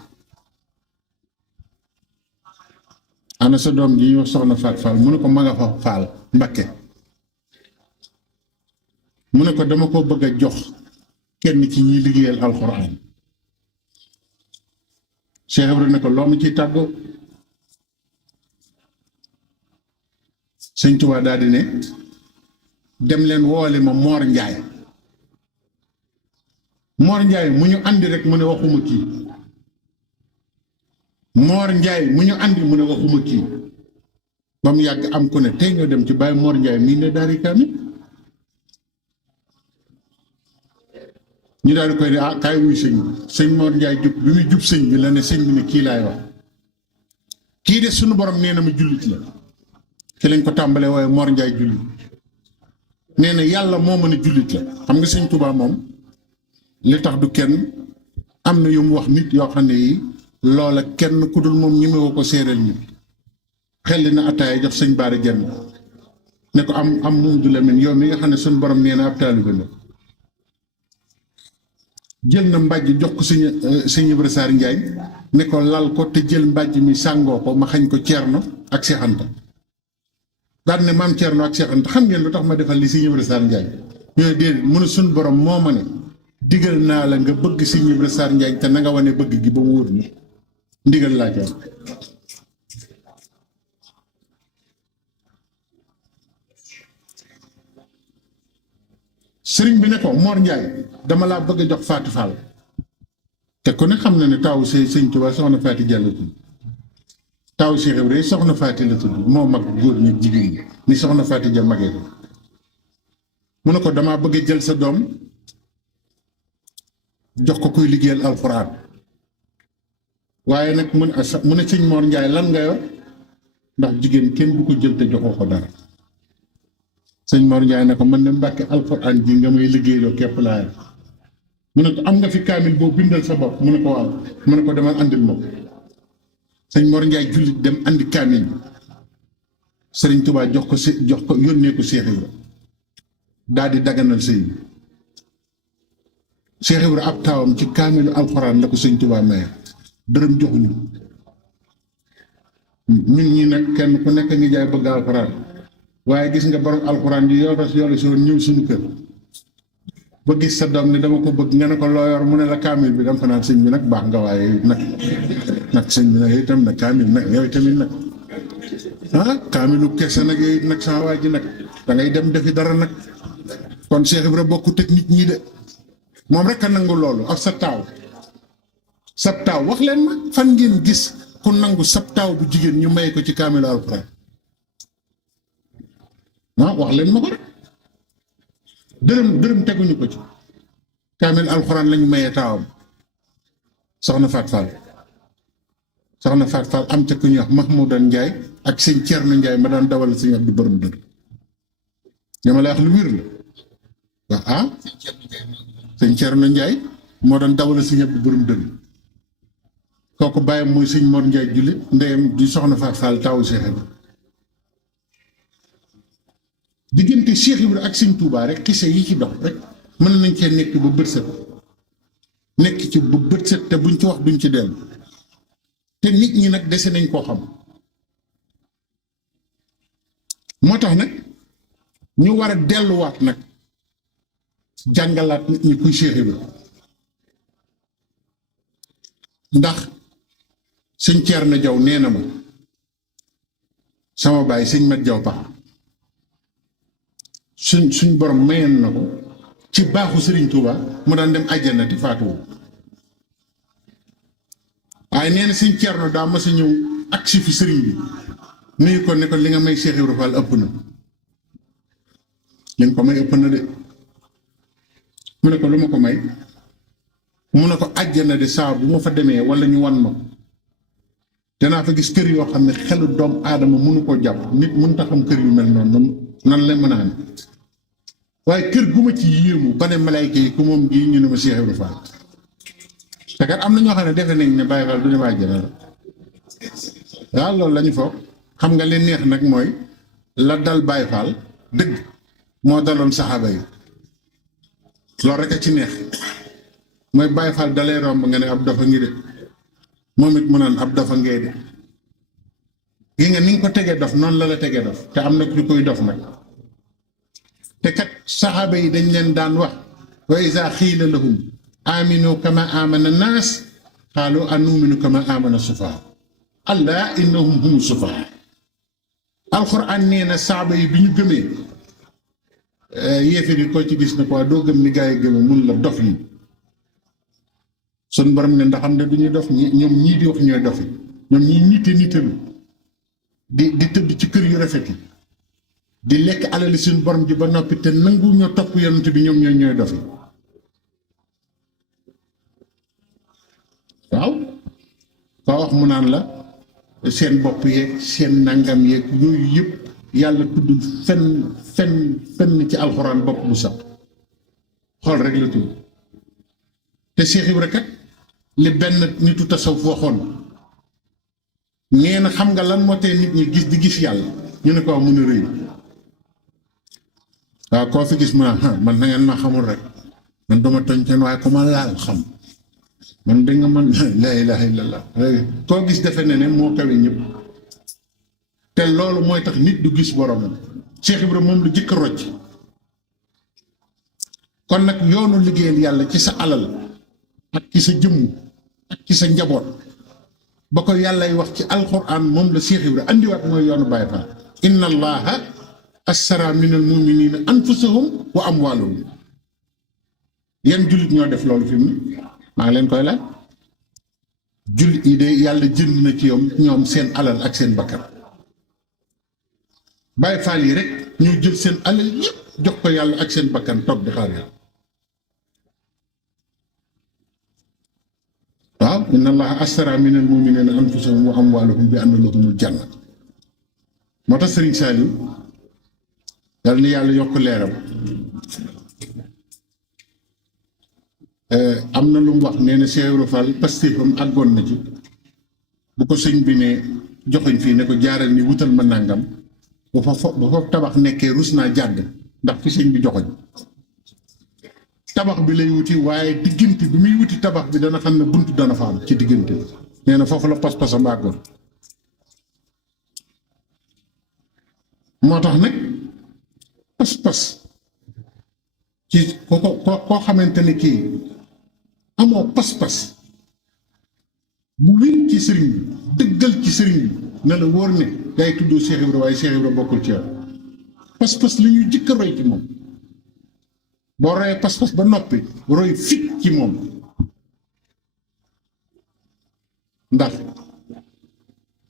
ana sa doom ji ñuy wax soxna Faat Faal mu ne ko ma nga fa Faal Mbakke mu ne ko dama ko bëgg a jox kenn ci ñi liggéeyal alxuraan. Cheikh Ibra ne ko loo ma ciy tàggoo. sëñ Tuubaa daal di ne dem leen woole ma Moor Njaay. Moor Njaay mu ñu andi rek mu ne waxuma kii. Moor Njaay mu ñu andi mu ne waxuma kii. ba mu yàgg am ku ne tey ñoo dem ci Baye Moor Njaay mii ne daari kaamil. ñu daal di koy ne kaay wuy sëñ bi sëñ Moor Njaay jub bi muy jub sëñ bi la ne sëñ bi ne kii laay wax kii de sunu borom nee na ma jullit la ci lañ ko tàmbalee waaye Moor Njaay jullit nee na yàlla moo mën a jullit la xam nga sëñ Tuubaa moom li tax du kenn am na yu mu wax nit yoo xam ne yi loola kenn ku dul moom ñemewoo ko séeréel nit xelli na ataaya jox sëñ Baara Jenn ne ko am Mamadou Lamine yow mi nga xam ne sunu borom nee na ab taalibe la jël na mbàjj jox ko sëñ Ibra Saar Njaay ne ko lal ko te jël mbàjj mi sàngoo ko ma xañ ko Ceerno ak Seex Anta daan ne maam Ceerno ak Seex Anta xam ngeen lu tax ma defal li sëñ Ibra Saar Njaay ñooy déedéet mu ne suñ borom moo ma ne digal naa la nga bëgg sëñ Ibra Saar Njaay te na nga wane bëgg gi ba mu wóor ni ndigal laa ca sëriñ bi ne ko Moor Njaay dama laa bëgg a jox Faati Fall te ku ne xam na ne taawu sëñ Tuubaa soxna Faati Jàll la tudd taawu Cheikh Ibra soxna Faati la tudd moo mag góor ñi jigéen ñi ni soxna Faati ja magee ko mu ne ko damaa bëgg a jël sa doom jox ko kuy liggéeyal alxuraan waaye nag mu ne sëñ Moor Njaay lan nga yor ndax jigéen kenn du ko jël te joxoo ko dara sëñ Mor Njaay ne ko man de Mbàkke alxuraan ji nga may liggéeyloo képp laa yor mu ne ko am nga fi kaamil boo bindal sa bopp mu ne ko waaw mu ne ko demal andil ma ko sëñ Mor Njaay jullit dem andi kaamil bi sëriñ Tuubaa jox ko yónnee ko Cheikh Ibra daal di daganal sëy bi Cheikh Ibra ab taawam ci kaamilu alxuraan la ko sëñ Tuubaa maye dërëm joxuñu ñun ñi nag kenn ku nekk ngi jaay bëgg alxuraan waaye gis nga borom alxuraan yi yoolu si woon ñëw suñu kër ba gis sa doom ne dama ko bëgg nga ne ko loo yor mu ne la kaamil bi dama fa naan sëñ bi nag baax nga waaye nag sëñ bi nag itam nag kaamil nag yow tamit nag kaamilu kese nag yooyu nag sama waa ji nag da ngay dem defi dara nag kon Cheikh Ibra bokkut ak nit ñi de moom rek a nangu loolu ak sa taaw wax leen ma fan ngeen gis ku nangu sab taaw bu jigéen ñu may ko ci kaamilu alxuraan wax leen ma ko rek dërëm teguñu ko ci kaamil alxuraan lañu mayee taawam soxna Faat Fall am ca ku ñuy wax Mahmoudan Njaay ak sëñ Ceerno Njaay ma daan dawal sëñ Abdu borom dër ñama lay wax lu wér la sëñ Ceerno Njaay moo daan dawal sëñ Abdu borom dër kooku bàyyam mooy sëñ Mor Njaay jullit ndeyam di soxna Faat Fall taawu Cheikh Ibra diggante Cheikh Ibra ak sëñ Tuubaa rek xise yi ci dox rek mën nañ cee nekk ba bët set te buñ ci wax duñ ci dellu te nit ñi nag dese nañ koo xam moo tax nag ñu war a delluwaat nag jàngalaat nit ñi kuy Cheikh Ibra ndax sëñ Ceerno Jaw nee na ma sama baay sëñ Mat Jaw Paxa suñ borom mayoon na ko ci baaxu Serigne Touba mu daan dem àjjana te faatuwu waaye nee na sëñ Ceerno daa mas a ñëw agsi fi sëriñ bi nuyu ko ne ko li nga may Cheikh Ibra Fall ëpp na li nga ko may ëpp na de mu ne ko lu ma ko may mu ne ko àjjana de saa bu ma fa demee wala ñu wan ma danaa fa gis kër yoo xam ne xelu doomu aadama mënu koo jàpp nit mënut a xam kër yu mel noonu nan la mën a am waaye kër gu ma ci yéemu ba ne malayka yi ku moom gii ñu ne ma Cheikh Ibra Fall te kat am na ñoo xam ne defe nañ ne Baye Fall du ñu waaj la waaw loolu la ñu foog xam nga li neex nag mooy la dal Baye Fall dëgg moo daloon saxaaba yi loolu rek a ci neex mooy Baye Fall dalay romb nga ne ab dafa ngi de moom it mu naan ab dafa ngee de gi nga ni nga ko tegee dof noonu la la tegee dof te am na ku koy dof nag te kat saxaaba yi dañ leen daan wax wa iza xiila lahum aminu kama amana naas qaalu anuminu kama amana sufaha allah innahum humu sufaha alquran nee na saaba yi bi ñu gëmee yéefar yi ko ci gis na ko doo gëm ni gaa yi gëmee mun la dof yi sun borom ne ndaxam ne du ñuy dof ñoom ñii di wax ñooy dof yi ñoom ñii nitalu di tëdd ci kër yu rafet yi di lekk alali suñu borom ji ba noppi te nangu ñoo topp yonent bi ñoom ñooy dof yi waaw koo wax mu naan la seen bopp yeeg seen nangam yeeg yooyu yëpp yàlla tuddul fenn ci alxuraan bopp bu sax xool rek la tudd te Cheikh Ibra kat li benn nitu tasawuf waxoon nee na xam nga lan moo tee nit ñi di gis yàlla ñu ne ko mun a rëy waaw koo fi gis ma man na ngeen ma xamul rek man duma toñ kenn waaye ku ma laal xam man da nga man la ilaha illallah koo gis defe ne moo kawe ñëpp te loolu mooy tax nit du gis boromam Cheikh Ibra moom lu jëkk rocc kon nag yoonu liggéeyal yàlla ci sa alal ak ci sa jëmm ak ci sa njaboot ba ko yàllay wax ci alquran moom la Cheikh Ibra andiwaat mooy yoonu Baye Fall inna allaha ashtara minal muminina anfusahum wa amwalahum yan jullit ñoo def loolu fi mu maa ngi leen koy laaj jullit yi de yàlla jënd na ci ñoom seen alal ak seen bakkan Baye Fall yi rek ñu jël seen alal yëpp jox ko yàlla ak seen bakkan toog di xaar yàlla waaw inna allaha ashtara minal muminina anfusahum wa amwalahum bi anna lahumul janna moo tax Serigne Saliou yàlla ni yàlla yokk leeram am na lu mu wax nee na Cheikh Ibra Fall pastéefam àggoon na ci bu ko sëñ bi ne joxoñ fii ne ko jaaral ni wutal ma nàngam bu fa tabax nekkee rus naa jàdd ndax fi sëñ bi joxoñ tabax bi lay wuti waaye diggante bi muy wuti tabax bi dana xam ne bunt dana fa am ci diggante nee na foofu la pas-pasam àggoon moo tax nag pas-pas ci koo xamante ne kii amoo pas-pas bu wér ci sëriñ bi dëggal ci sëriñ bi ne la wóor ne day tuddoo Cheikh Ibra waaye Cheikh Ibra bokkul ci yow pas-pas li ñuy jëkk a roy ci moom boo royee pas-pas ba noppi roy fit ci moom ndax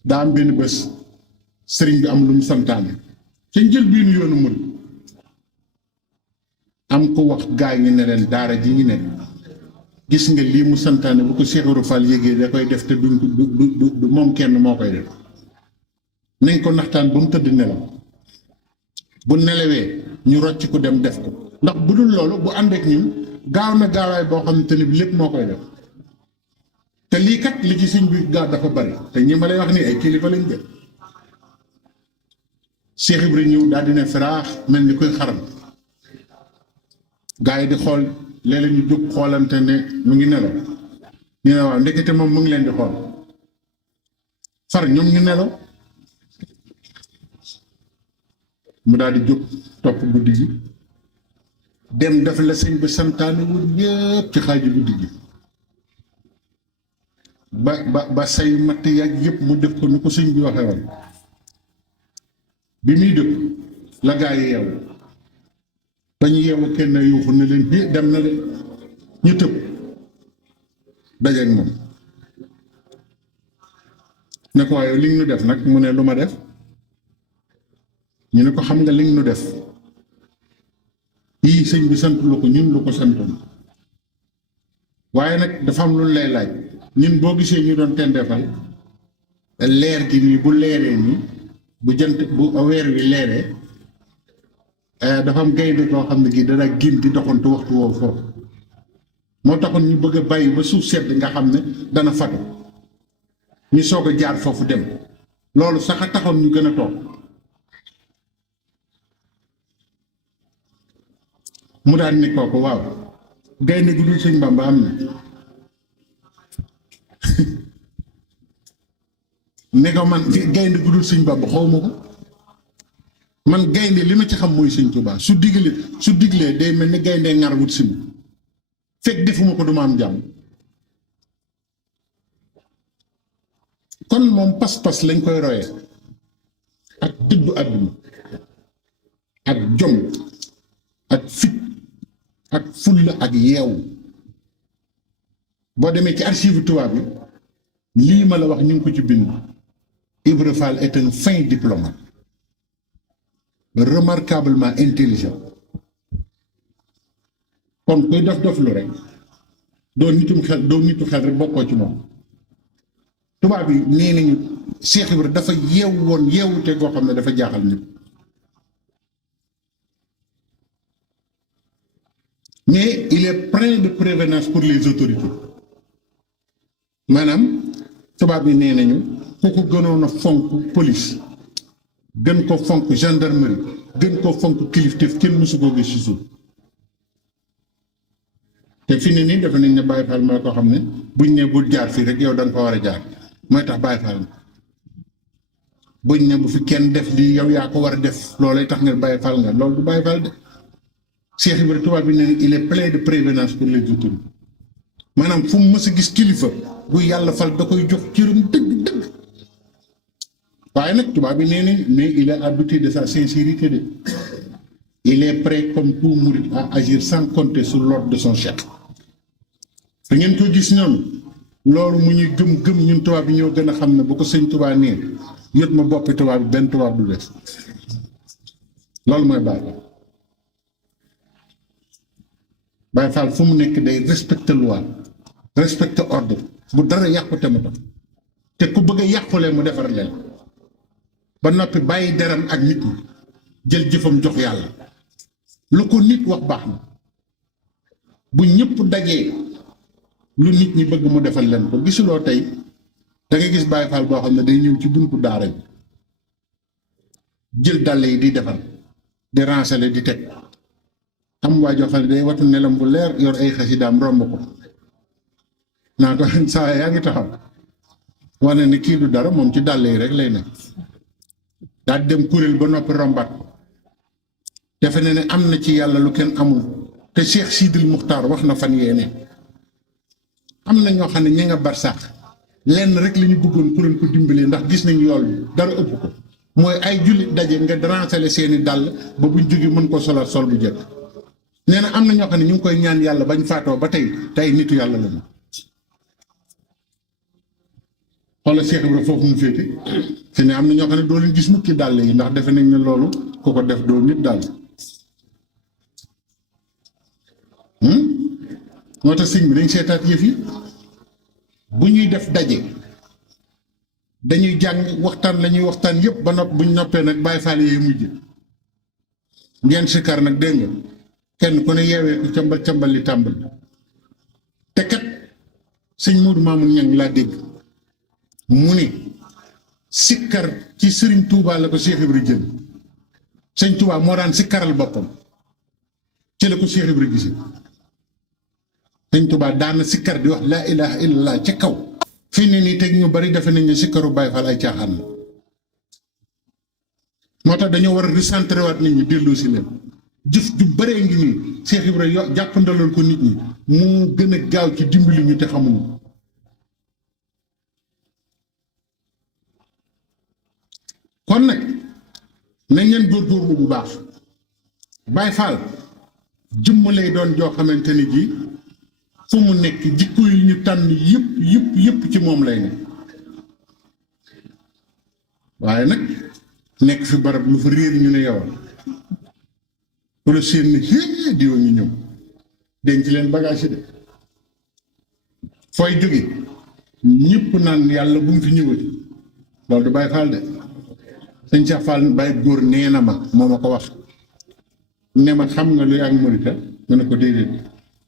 daa am benn bés sëriñ bi am lu mu santaane ca njël bii nu yoonu mën am ko wax gaa ñi ne leen daara ji ñu nekk gis nga lii mu santaane bu ko Cheikh Ibra Fall yégee da koy def te du moom kenn moo koy def nañ ko naxtaan ba mu tëdd nelaw bu nelawee ñu rocc ko dem def ko ndax bu dul loolu bu ànd ak ñun gaaw na gaawaay boo xam te ni bi lépp moo koy def te lii kat li ci sëñ bi gaaw dafa bari te ñi ma lay wax nii ay kilifa lañ def Cheikh Ibra ñëw daal dina firaax mel ni koy xaram gaa yi di xool léeg-léeg ñu jóg xoolante ne mu ngi nelaw ñu ne waaw ndekete moom mu ngi leen di xool far ñoom ñu nelaw mu daal di jóg topp guddi gi dem def la sëñ bi santaane wut yëpp ci xaaju guddi gi ba say matt yàgg yëpp mu def ko ni ko sëñ bi waxee woon bi muy dëpp la gaa yi yeewu ba ñu yeewu kenn yuuxu ne leen bii dem na leen ñu tëb dajeeg moom ne ko waaye li nga nu def nag mu ne lu ma def ñu ne ko xam nga li nga nu def yii sëñ bi sant lu ko ñun lu ko santoon waaye nag dafa am lu lay laaj ñun boo gisee ñu doon tendeefal leer gi nii bu leeree nii bu jant bu weer wi leeree dafa am gaynde koo xam ne gi dana gin di doxantu waxtu woowu foofu moo taxoon ñu bëgg a bàyyi ba suuf sedd nga xam ne dana fatu ñu soog a jaar foofu dem loolu sax a taxoon ñu gën a toog mu daan ni kooku waaw gaynde gi dul sëñ Bamba am na ne ko man gaynde gu dul sëñ Bamba xaw ma ko man gaynde li ma ci xam mooy sëñ Tuubaa su diglee day mel ni gaynde ngar wut si fekk defuma ko duma am jàmm kon moom pas-pas lañ koy royee ak dëddu àdduna ak jom ak fit ak fulla ak yeewu boo demee ci archive tubaab bi lii ma la wax ñu ngi ko ci bind Ibra Fall est un fin diplomate remarquablement intelligent kon kuy dof lu rek doo nitu xel rek bokkoo ci moom tubaab yi nee nañu Cheikh Ibra dafa yeewute goo xam ne dafa jaaxal nit mais il est plein de prévenance pour les autorités maanaam tubaab yi nee nañu ku ko gënoon a fonk police gën ko fonk gendarmerie gën ko fonk kilifteef kenn mësu koo gis ci suuf te fi ne nii dafa nañ ne Baye Fall mooy ko xam ne buñ ne bu jaar fii rek yow da nga ko war a jaar mooy tax Baye Fall buñ ne bu fi kenn def lii yow yaa ko war a def loolay tax nga Baye Fall nga loolu du Baye Fall de Cheikh Ibrahima tubaab bi ne il est plein de prévenance pour les autorités maanaam fu mu mës a gis kilifa bu yàlla fal da koy jox cëram dëgg waaye nag tubaab bi nee nañ mais il est habitué de sa sincérité de il est prêt comme tout mouride à agir sans compter sur l'ordre de son chef da ngeen ko gis noonu loolu mu ñuy gëm ñun tubaab bi ñoo gën a xam ne bu ko sëñ tubaab nee yot ma boppi tubaab bi benn tubaab du des loolu mooy Baye Fall fu mu nekk day respecter loi respecter ordre bu dara yàqute mu tax te ku bëgg a yàqulee mu defar leen ba noppi bàyyi deram ak nit ñi jël jëfam jox yàlla lu ko nit wax baax na bu ñëpp dajee lu nit ñi bëgg mu defal leen ko gisuloo tey da nga gis Baye Fall boo xam ne day ñëw ci buntu daara bi jël dàll yi di defar di ransale di teg am waa joo xam ne day watu nelam bu leer yor ay xasidaam romb ko naa ko saa yaa ngi taxaw wane ne kii du dara moom ci dàll yi rek lay nekk daal dem kuréel ba noppi rombat defe ne am na ci yàlla lu kenn amul te Cheikh Sidil Muxtaar wax na fan yee ne am na ñoo xam ne ña nga barsax lenn rek la ñu bëggoon ku leen ko dimbalee ndax gis nañu yool bi dara ëpp ko mooy ay jullit daje nga dransale seeni dàll ba buñ jógee mën ko solal sol bu jëkk nee na am na ñoo xam ne ñu ngi koy ñaan yàlla bañ faatoo ba tey nitu yàlla la ñu xoolal Cheikh Ibrahima foofu mu féete te ne am na ñoo xam ne doo leen gis mukki dàll yi ndax defe nañ ne loolu ku ko def doo nit dàll moo tax sëñ bi dañ seetaat yëf yi bu ñuy def daje dañuy jàng waxtaan la ñuy waxtaan yëpp ba nopp buñ noppee nag Baye Fall yee mujj ngeen sikar nag dégg nga kenn ku ne yeewee ko cambal li tàmbal te kat sëñ Modou Mamoun Niang laa dégg mu ne sikkar ci sëriñ Touba la ko Cheikh Ibra jël sëñ Touba moo daan sikkaral boppam ci la ko Cheikh Ibra gisee sëñ Touba daan sikkar di wax laa ilaha illallah ca kaw fii ne nii teg ñu bari defe nañ ne sikkaru Baye Fall ay caaxaan la moo tax dañoo war a recentrer waat nit ñi delloo si leen jëf ju baree ngi nii Cheikh Ibra jàppandaloon ko nit ñi mu gën a gaaw ci dimbali ñu te xamuñu kon nag nañ leen góorgóorlu bu baax Baye Fall jëmm lay doon joo xamante ni ji fu mu nekk jikko yi ñu tànn yëpp ci moom lay ne waaye nag nekk fi barab lu fa réer ñu ne yow wala seen ni hé diwa ñu ñëw denc leen bagage yi de fooy jóge ñëpp naan yàlla bu mu fi ñëwati loolu du Baye Fall de sëñ Cheikh Fall Baye góor nee na ma moo ma ko wax ne ma xam nga luy ak murita mu ne ko déedéet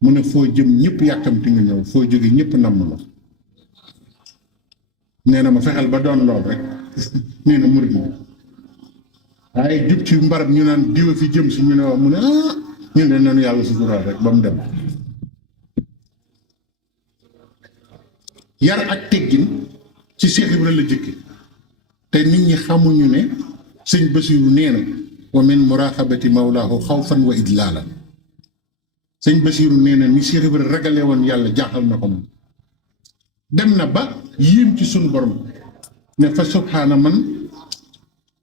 mu ne foo jëm ñëpp yàkkamti nga ñëw foo jóge ñëpp namm la nee na ma fexeel ba doon lool rek nee na murit la waaye jub ci mbarab ñu naan diwa fi jëm si ñu ne wax mu ne ñu ne nanu yàlla suturaal rek ba mu dem yar ak teggin ci Cheikh Ibra la jëkke te nit ñi xamuñu ne sëñ Basiru nee na wa min muraqabati mawlaahu xawfan wa idlaalan sëñ Basiru nee na ni Cheikh Ibra ragale woon yàlla jaaxal na ko moom dem na ba yéem ci sunu borom ne fa subhaana man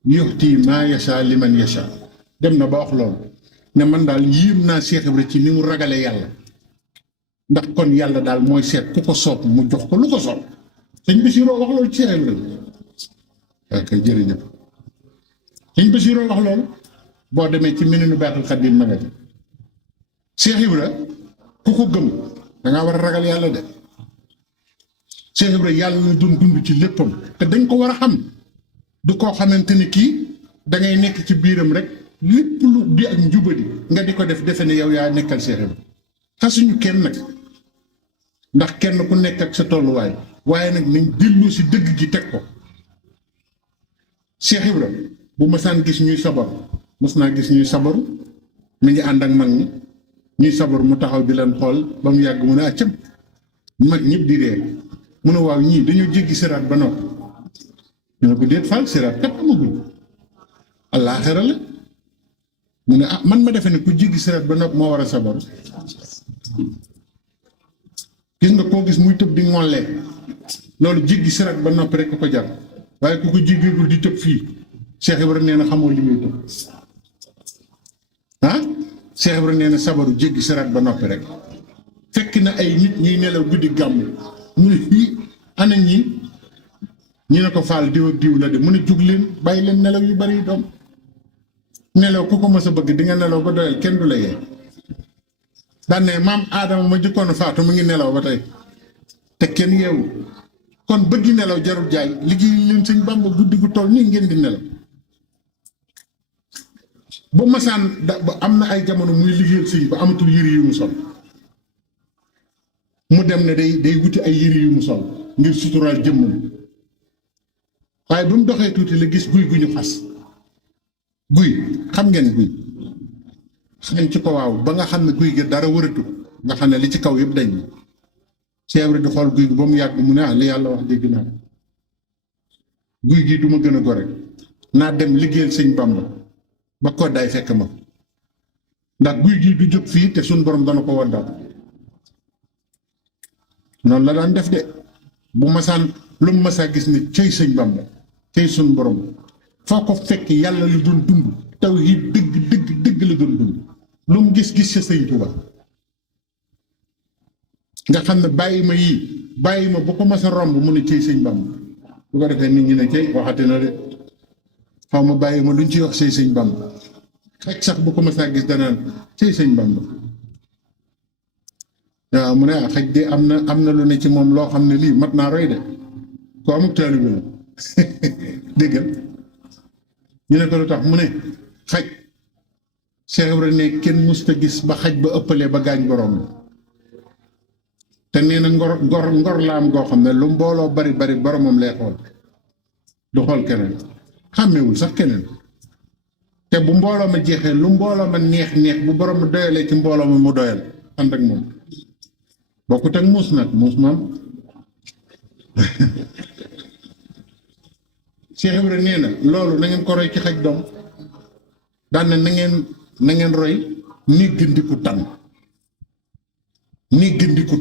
yuxti maa yasha liman yasha dem na ba wax loolu ne man daal yéem naa Cheikh Ibra ci ni mu ragale yàlla ndax kon yàlla daal mooy seet ku ko soob mu jox ko lu ko soob sëñ Basiru wax loolu Cheikh Ibra ok jërëjëf sëñ Basiru wax loolu boo demee ci Minanu Baaxil Xadiim ma nga ci Cheikh Ibra ku ko gëm dangaa war a ragal yàlla de Cheikh Ibra yàlla na doon dund ci léppam te dañ ko war a xam du koo xamante ni kii da ngay nekk ci biiram rek lépp lu di ak njubadi nga di ko def defe ne yow yaa nekkal Cheikh Ibra xasuñu kenn nag ndax kenn ku nekk ak sa tolluwaay waaye nag nañ dellu si dëgg gi teg ko Cheikh Ibra bu masaan gis ñuy sabaru mos naa gis ñuy sabaru mi ngi ànd ak mag ñi ñuy sabaru mu taxaw di leen xool ba mu yàgg mu ne accam mag ñëpp di réer mu ne waaw ñii dañoo jéggi siraat ba noppi ñu ne ko déet Fall siraat kat amagul àllaaxira la mu ne man ma defe ne ku jéggi siraat ba noppi moo war a sabaru gis nga koo gis muy tëb di ngollee loolu jéggi siraat ba noppi rek ko jar waaye ku ko jéggigul di tëb fii Cheikh Ibra nee na xamoo li muy tëb Cheikh Ibra nee na sabaru jéggi siraat ba noppi rek fekk na ay nit ñuy nelaw guddi gàmm mu ne fii ana ñi ñu ne ko Fall diw ak diw la de mu ne jug leen bàyyi leen nelaw yu bari doom nelaw ku ko mës a bëgg di nga nelaw ba doyal kenn du la yee daan ne maam Aadama ma jëkkoon a faatu mu ngi nelaw ba tey te kenn yeewu kon bëggi nelaw jarul jaay liggéey leen sëñ Bàmba guddi gu toll nii ngeen di nelaw ba masaan ba am na ay jamono muy liggéeyal sëñ ba amatul yëri yu mu sol mu dem ne day wuti ay yëri yu mu sol ngir suturaal jëmmam waaye ba mu doxee tuuti la gis guy gu ñu xas guy xam ngeen guy xañ ci ko waaw ba nga xam ne guy gi dara wëratu nga xam ne li ci kaw yëpp dañ Cheikh Ibra di xool guy gi ba mu yàgg mu ne li yàlla wax dégg naa guy gi du ma gën a gore naa dem liggéeyal sëñ Bàmba ba koddaay fekk ma ndax guy gi du jóg fii te suñ borom dana ko waddal noonu la daan def de bu masaan lu mu masaa gis ni cëy sëñ Bàmba cëy suñ borom foo ko fekk yàlla la doon dund taw yi dëgg la doon dund lu mu gis sa sëñ Tuuba nga xam ne bàyyi ma bu ko mas a romb mu ne cëy sëñ Bàmba bu ko defee nit ñi ne cëy waxati na de xaw ma bàyyi ma luñ ci wax cëy sëñ Bàmba xaj sax bu ko mas a gis danaan cëy sëñ Bàmba waaw mu ne xaj de am na lu ne ci moom loo xam ne lii mat naa roy de ko amuk taalibe la déggal ñu ne ko lu tax mu ne xaj Cheikh Ibra ne kenn musta gis ba xaj ba ëppalee ba gaañ borom te nee na ngor la am goo xam ne lu mbooloo bari boromam lay xool du xool keneen xàmmewul sax keneen te bu mbooloo ma jeexee lu mbooloo ma neex bu borom doyalee ci mbooloo ma mu doyal ànd ak moom bokkut ak muus nag muus moom Cheikh Ibra nee na loolu na ngeen ko roy ci xaj doom daan na ngeen roy néggandiku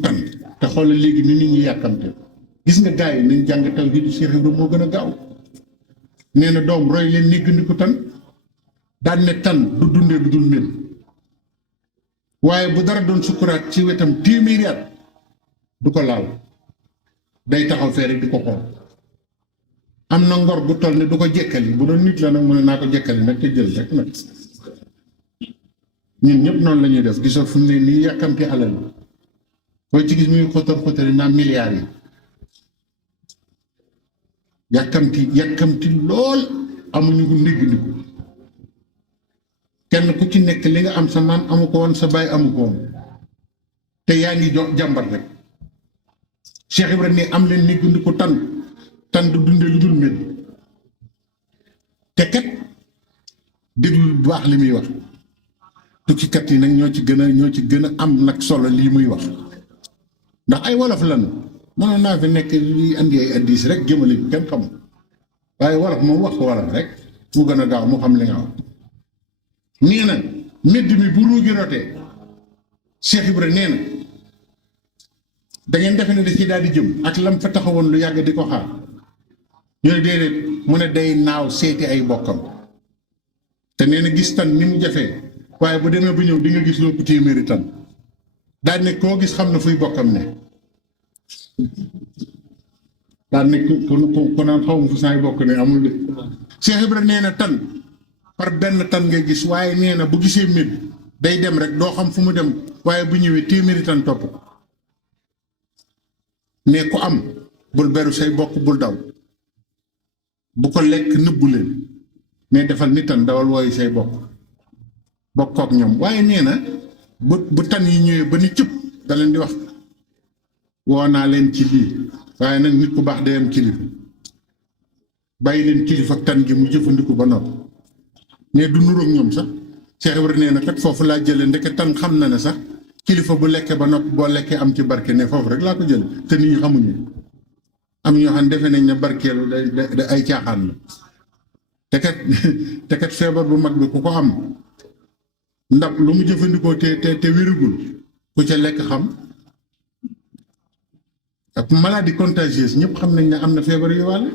tan te xoolal léegi ni nit ñi yàkkamte gis nga gars yi nañ jàng tawhiid Cheikh Ibra moo gën a gaaw nee na doom roy leen néggandiku tan daan ne tan du dundee du dul mel waaye bu dara doon sukkuraat ci wetam téeméeri at du ko laal day taxaw fee rek di ko xool am na ngor bu toll ne du ko jekkali bu doon nit la nag mu ne naa ko jekkali nag te jël rek nag ñun ñëpp noonu la ñuy def gisoo fu mu ne nii yàkkamti alal koy ci gis muy xotar xotari naa milliards yi yàkkamti lool amuñu ko ndiggandiku kenn ku ci nekk li nga am sa maam amu ko woon sa baay amu ko woon te yaa ngi jox jàmbat rek Cheikh Ibrahima ne am leen ndiggandiku tan du dunde lu dul mel te kat déglu bu baax li muy wax tukkikat yi nag ñoo ci gën a am nag solo lii muy wax ndax ay wolof lanu mënoon naa fi nekk li andi ay addis rek jëmale bi kenn xamul waaye wolof moom wax ko wolof rek mu gën a gaaw mu xam li nga wax nee na medd mi bu ruugi rotee Cheikh Ibra nee na da ngeen defe ne da ci daal di jëm ak lam fa taxawoon lu yàgg di ko xaar ñu ne déedéet mu ne day naaw seeti ay bokkam te nee na gis tan ni mu jafee waaye bu demee ba ñëw di nga gis loo ko téeméeri tan daal ne koo gis xam na fuy bokkam ne daal ne ku naan xaw ma fu saay bokk ne amul de Cheikh Ibra nee na tan par benn tan ngay gis waaye nee na bu gisee mbir day dem rek doo xam fu mu dem waaye bu ñëwee téeméeri tan topp ko ne ku am bul beru say bokk bul daw bu ko lekk nëbbu leen mais defal ni tan dawal wooyu say bokkook ñoom waaye nee na bu tan yi ñëwee ba ni cëpp da leen di wax woo naa leen ci lii waaye nag nit ku baax day am kilifa bàyyi leen kilifa ak tan gi mu jëfandiku ba noppi mais du nuroog ñoom sax Cheikh Ibrahima nee na kat foofu laa jëlee ndeke tan xam na ne sax kilifa bu lekkee ba noppi boo lekkee am ci barke ne foofu rek laa ko jële te nit ñi xamuñu am ñoo xam ne defe nañ ne barkeelu da ay caaxaan la te kat feebar bu mag bi ku ko am ndab lu mu jëfandikoo te wérugul ku ca lekk xam ak maladie contagieuse ñëpp xam nañ ne am na feebar yu wàlle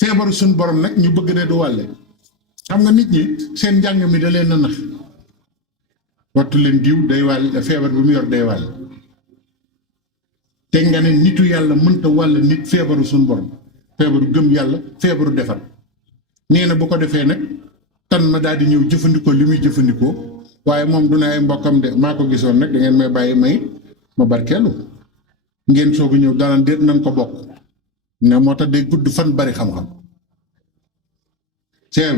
feebaru suñ borom nag ñu bëgg ne du wàlle xam nga nit ñi seen njàng mi da leen a nax wattu leen diw day wàll feebar bi mu yor day wàll te nga ne nitu yàlla mënta wàll nit feebaru suñ borom feebaru gëm yàlla feebaru defar nee na bu ko defee nag tan ma daal di ñëw jëfandikoo li muy jëfandikoo waaye moom du ne ay mbokkam de maa ko gisoon nag da ngeen may bàyyi may ma barkeelu ngeen soog a ñëw daanaan déet nañ ko bokk ne moo tax day gudd fan bari xam-xam ceeb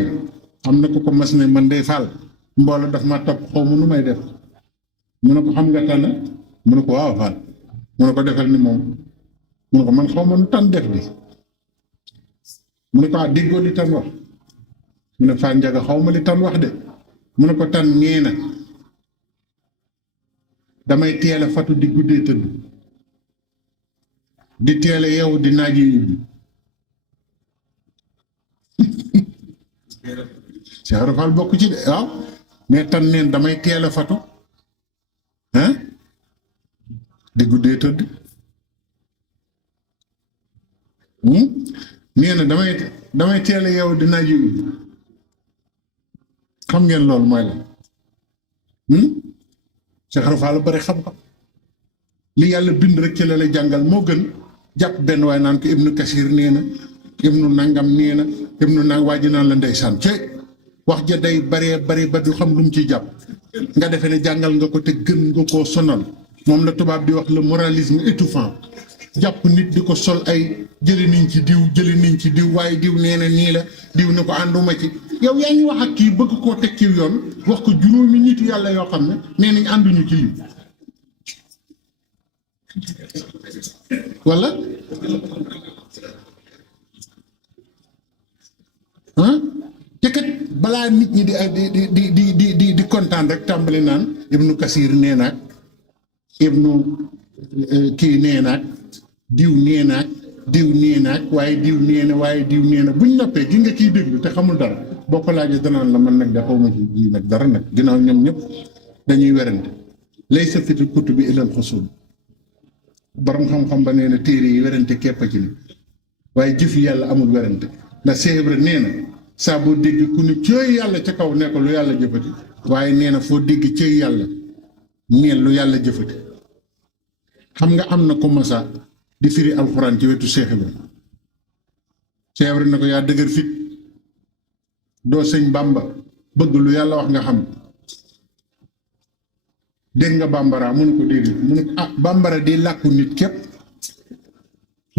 am na ko ko mas ne man day faal mbooloo daf ma topp xaw ma nu may def mu ne ko xam nga tànn mu ne ko waaw faal mu ne ko defal ni moom mu ne ko man xaw ma nu tànn def bi mu ne ko déggoo li tànn wax mu ne Fane Ndiaga xaw ma li tànn wax de mu ne ko tànn nee na damay teel a fatu di guddee tëdd di teel a yeewu di naaj yi ubbi Cheikh Rafal bokk ci de waaw mais tan neen damay teel a fatu di guddee tëdd nee na damay teel a yeewu di naaj yi ubbi xam ngeen loolu mooy la Cheikh Rafal bari xam-xam li yàlla bind rek ci la lay jàngal moo gën jàpp benn waaye naan ko Ibnu Kasir nee na Ibnu nangam nee na Ibnu nang waa ji naan la ndeysaan ci wax ja day baree bari ba du xam lu mu ciy jàpp nga defee ne jàngal nga ko te gën nga koo sonal moom la tubaab di wax le moralisme étouffant jàpp nit di ko sol ay jëli niñ ci diw waaye diw nee na nii la diw ne ko ànduma ci yow yaa ngi wax ak kii bëgg koo teg ci yoon wax ko juróomi nit yàlla yoo xam ne nee nañ ànduñu ci lii wala te kat balaa nit ñi di kontaan rek tàmbali naan Ibnu Kasir nee naag Ibnu kii nee naag diw nee naag diw nee naag waaye diw nee na waaye diw nee na buñ noppee gi nga kiy déglu te xamul dara boo ko laajee danaan la man nag da xaw ma ci ji nag dara nag ginnaaw ñoom ñëpp dañuy werante lay sa fitu kutu bi ilal xusul borom xam-xam ba nee na téere yi werante képp ci ni waaye jëf yàlla amul werante ndax Cheikh Ibra nee na saa boo dégg ku ne cëy yàlla ca kaw ne ko lu yàlla jëfati waaye nee na foo dégg cëy yàlla neen lu yàlla jëfati xam nga am na ko masa di firi alxuraan ci wetu Cheikh Ibra Cheikh Ibra ne ko yaa dëgër fit doo sëñ Bàmba bëgg lu yàlla wax nga xam dégg nga bambara mu ne ko dégg mu ne ko bambara di làkku nit képp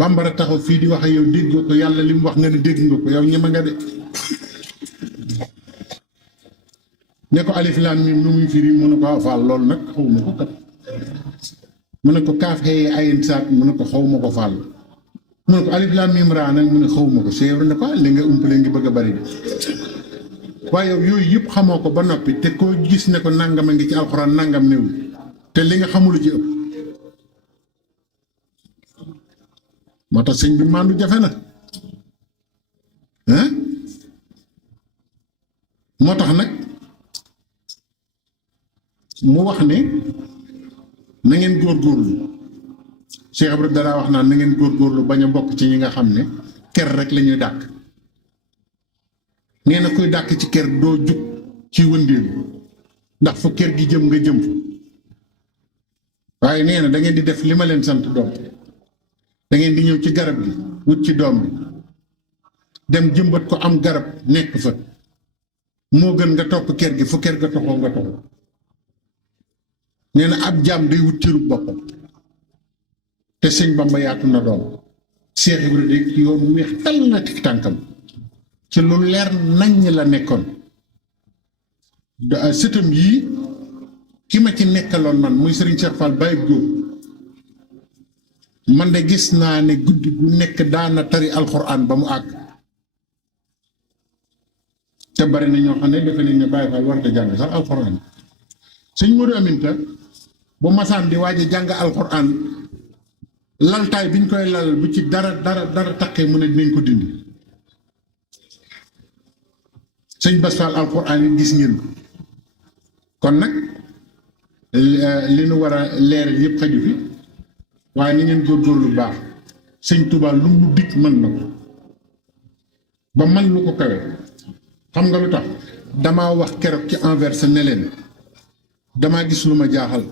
bambara taxaw fii di wax ak yow dégg ko yàlla li mu wax nga ne dégg nga ko yow ñema nga de ne ko alif lam mim lu muy firi mu ne ko faal loolu nag xawma ko kat mu ne ko kaaf xëye ayin saat mu ne ko xawma ko faal mu ne ko alif lam mim raa nag mu ne xawma ko séeru ne ko li nga umpale ngi bëgg a bari de waaye yow yooyu yëpp xamoo ko ba noppi te koo gis ne ko nangam a ngi ci alxuraan nangam néew te li nga xamulu ci ëpp moo tax sëñ bi maandu jafe na hein moo tax nag mu wax ne na ngeen góorgóorlu Cheikh Ibrahima dara wax naan na ngeen góorgóorlu bañ a bokk ci ñi nga xam ne ker rek la ñuy dàkk nee na kuy dàkk ci ker doo jug ci wëndeel ndax fu ker gi jëm nga jëm fa waaye nee na da ngeen di def li ma leen sant doom da ngeen di ñëw ci garab gi wut ci doom bi dem jëmbat ko am garab nekk fa moo gën nga topp ker gi fu ker ga toxoo nga toxoo nee na ab jaam day wut cëru boppam te sëñ Bamba yaatu na doom Cheikh Ibrahima de ci yoon weex tal na ci tànkam ci lu leer naññ la nekkoon sëtam yii ki ma ci nekkaloon man muy Serigne Cheikh Fall Baye Góob man de gis naa ne guddi gu nekk daana tari alxuraan ba mu àgg te bari na ñoo xam ne defe nañ ne Baye Fall war a jàng sax alxuraan sëñ Modou Aminta bu masaan di waaj a jàng alxuraan laltaay biñ koy lal bu ci dara taqee mu ne dinañ ko dindi sëñ Bass Fall alxuraan yi gis ngeen ko kon nag li nu war a leeral yëpp xaju fi waaye ni ngeen góorgóorlu lu baax sëñ Touba lu mu dikk mën na ko ba man lu ko kawe xam nga lu tax damaa wax keroog ci Anvers ne leen damaa gis lu ma jaaxal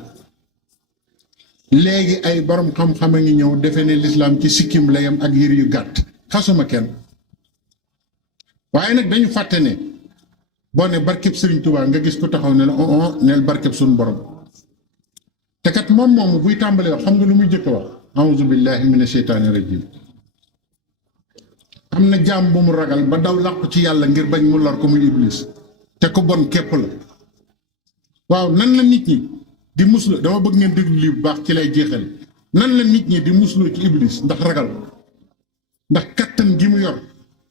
léegi ay borom xam-xam a ngi ñëw defe ne lislaam ci sikkim la yam ak yër yu gàtt xasuma kenn waaye nag dañu fàtte ne boo ne barkeb Sëriñ Touba nga gis ko taxaw ne la neel barkeb suñu borom te kat moom moomu buy tàmbalee wax xam nga lu muy jëkk wax a'uuzu billahi mina sheytaani rajim am na jaam bu mu ragal ba daw làqu ci yàlla ngir bañ mu lor ko muy iblis te ko bon képp la waaw nan la nit ñi di muslu dama bëgg ngeen déglu lii bu baax ci lay jeexal nan la nit ñi di muslu ci iblis ndax ragal ndax kattan gi mu yor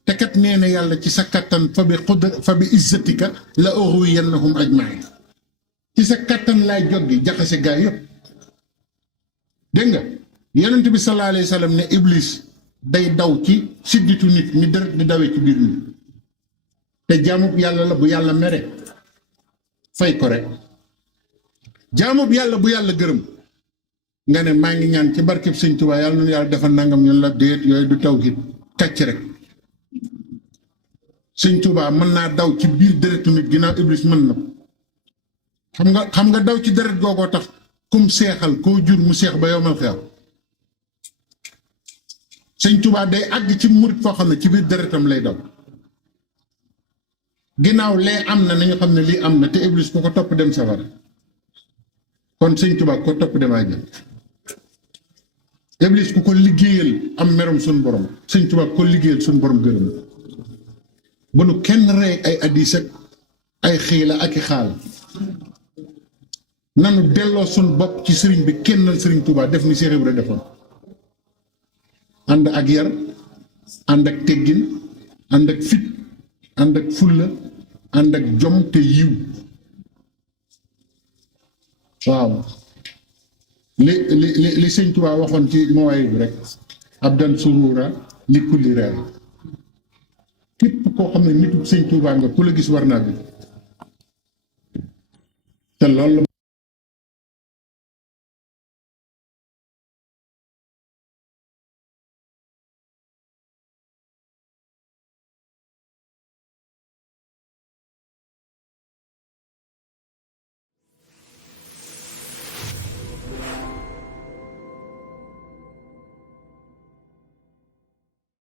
te kat nee na yàlla ci sa kattan fa bi izzatika la ughwiyannahum ajmain ci sa kattan laay joggi jaxase gaa yëpp dégg nga yonent bi sallallahu alayhi wa sallam ne iblis day daw ci sidditu nit ni deret di dawee ci biir nit te jaamub yàlla la bu yàlla mere fay ko rek jaamub yàlla bu yàlla gërëm nga ne maa ngi ñaan ci barkeb Sëñ Tuubaa yàlla na yàlla defal nangam ñun la déet yooyu du tawhid kàcc rek Sëñ Tuubaa mën naa daw ci biir deretu nit ginnaaw iblis mën na xam nga daw ci deret googoo tax kum seexal koo jur mu seex ba yowmal xeew Sëñ Tuubaa day àgg ci murit foo xam ne ci biir deretam lay daw ginnaaw lee am na nañu xam ne lii am na te iblis ku ko topp dem safara kon Sëñ Tuubaa ko topp dem àjjana iblis ku ko liggéeyal am merom suñ borom Sëñ Tuubaa ko liggéeyal suñ borom gërëm bu nu kenn rey ay addis ak ay xiila ak i xaal nanu delloo suñ bopp ci sëriñ bi kennal Sëriñ Tuubaa def ni Cheikh Ibra defoon ànd ak yar ànd ak teggin ànd ak fit ànd ak fulla ànd ak jom te yiw waaw li Sëñ Tuubaa waxoon ci mooy bi rek abdan surura li kulli reer képp koo xam ne nitu Sëñ Tuubaa nga ku la gis war naa bi te loolu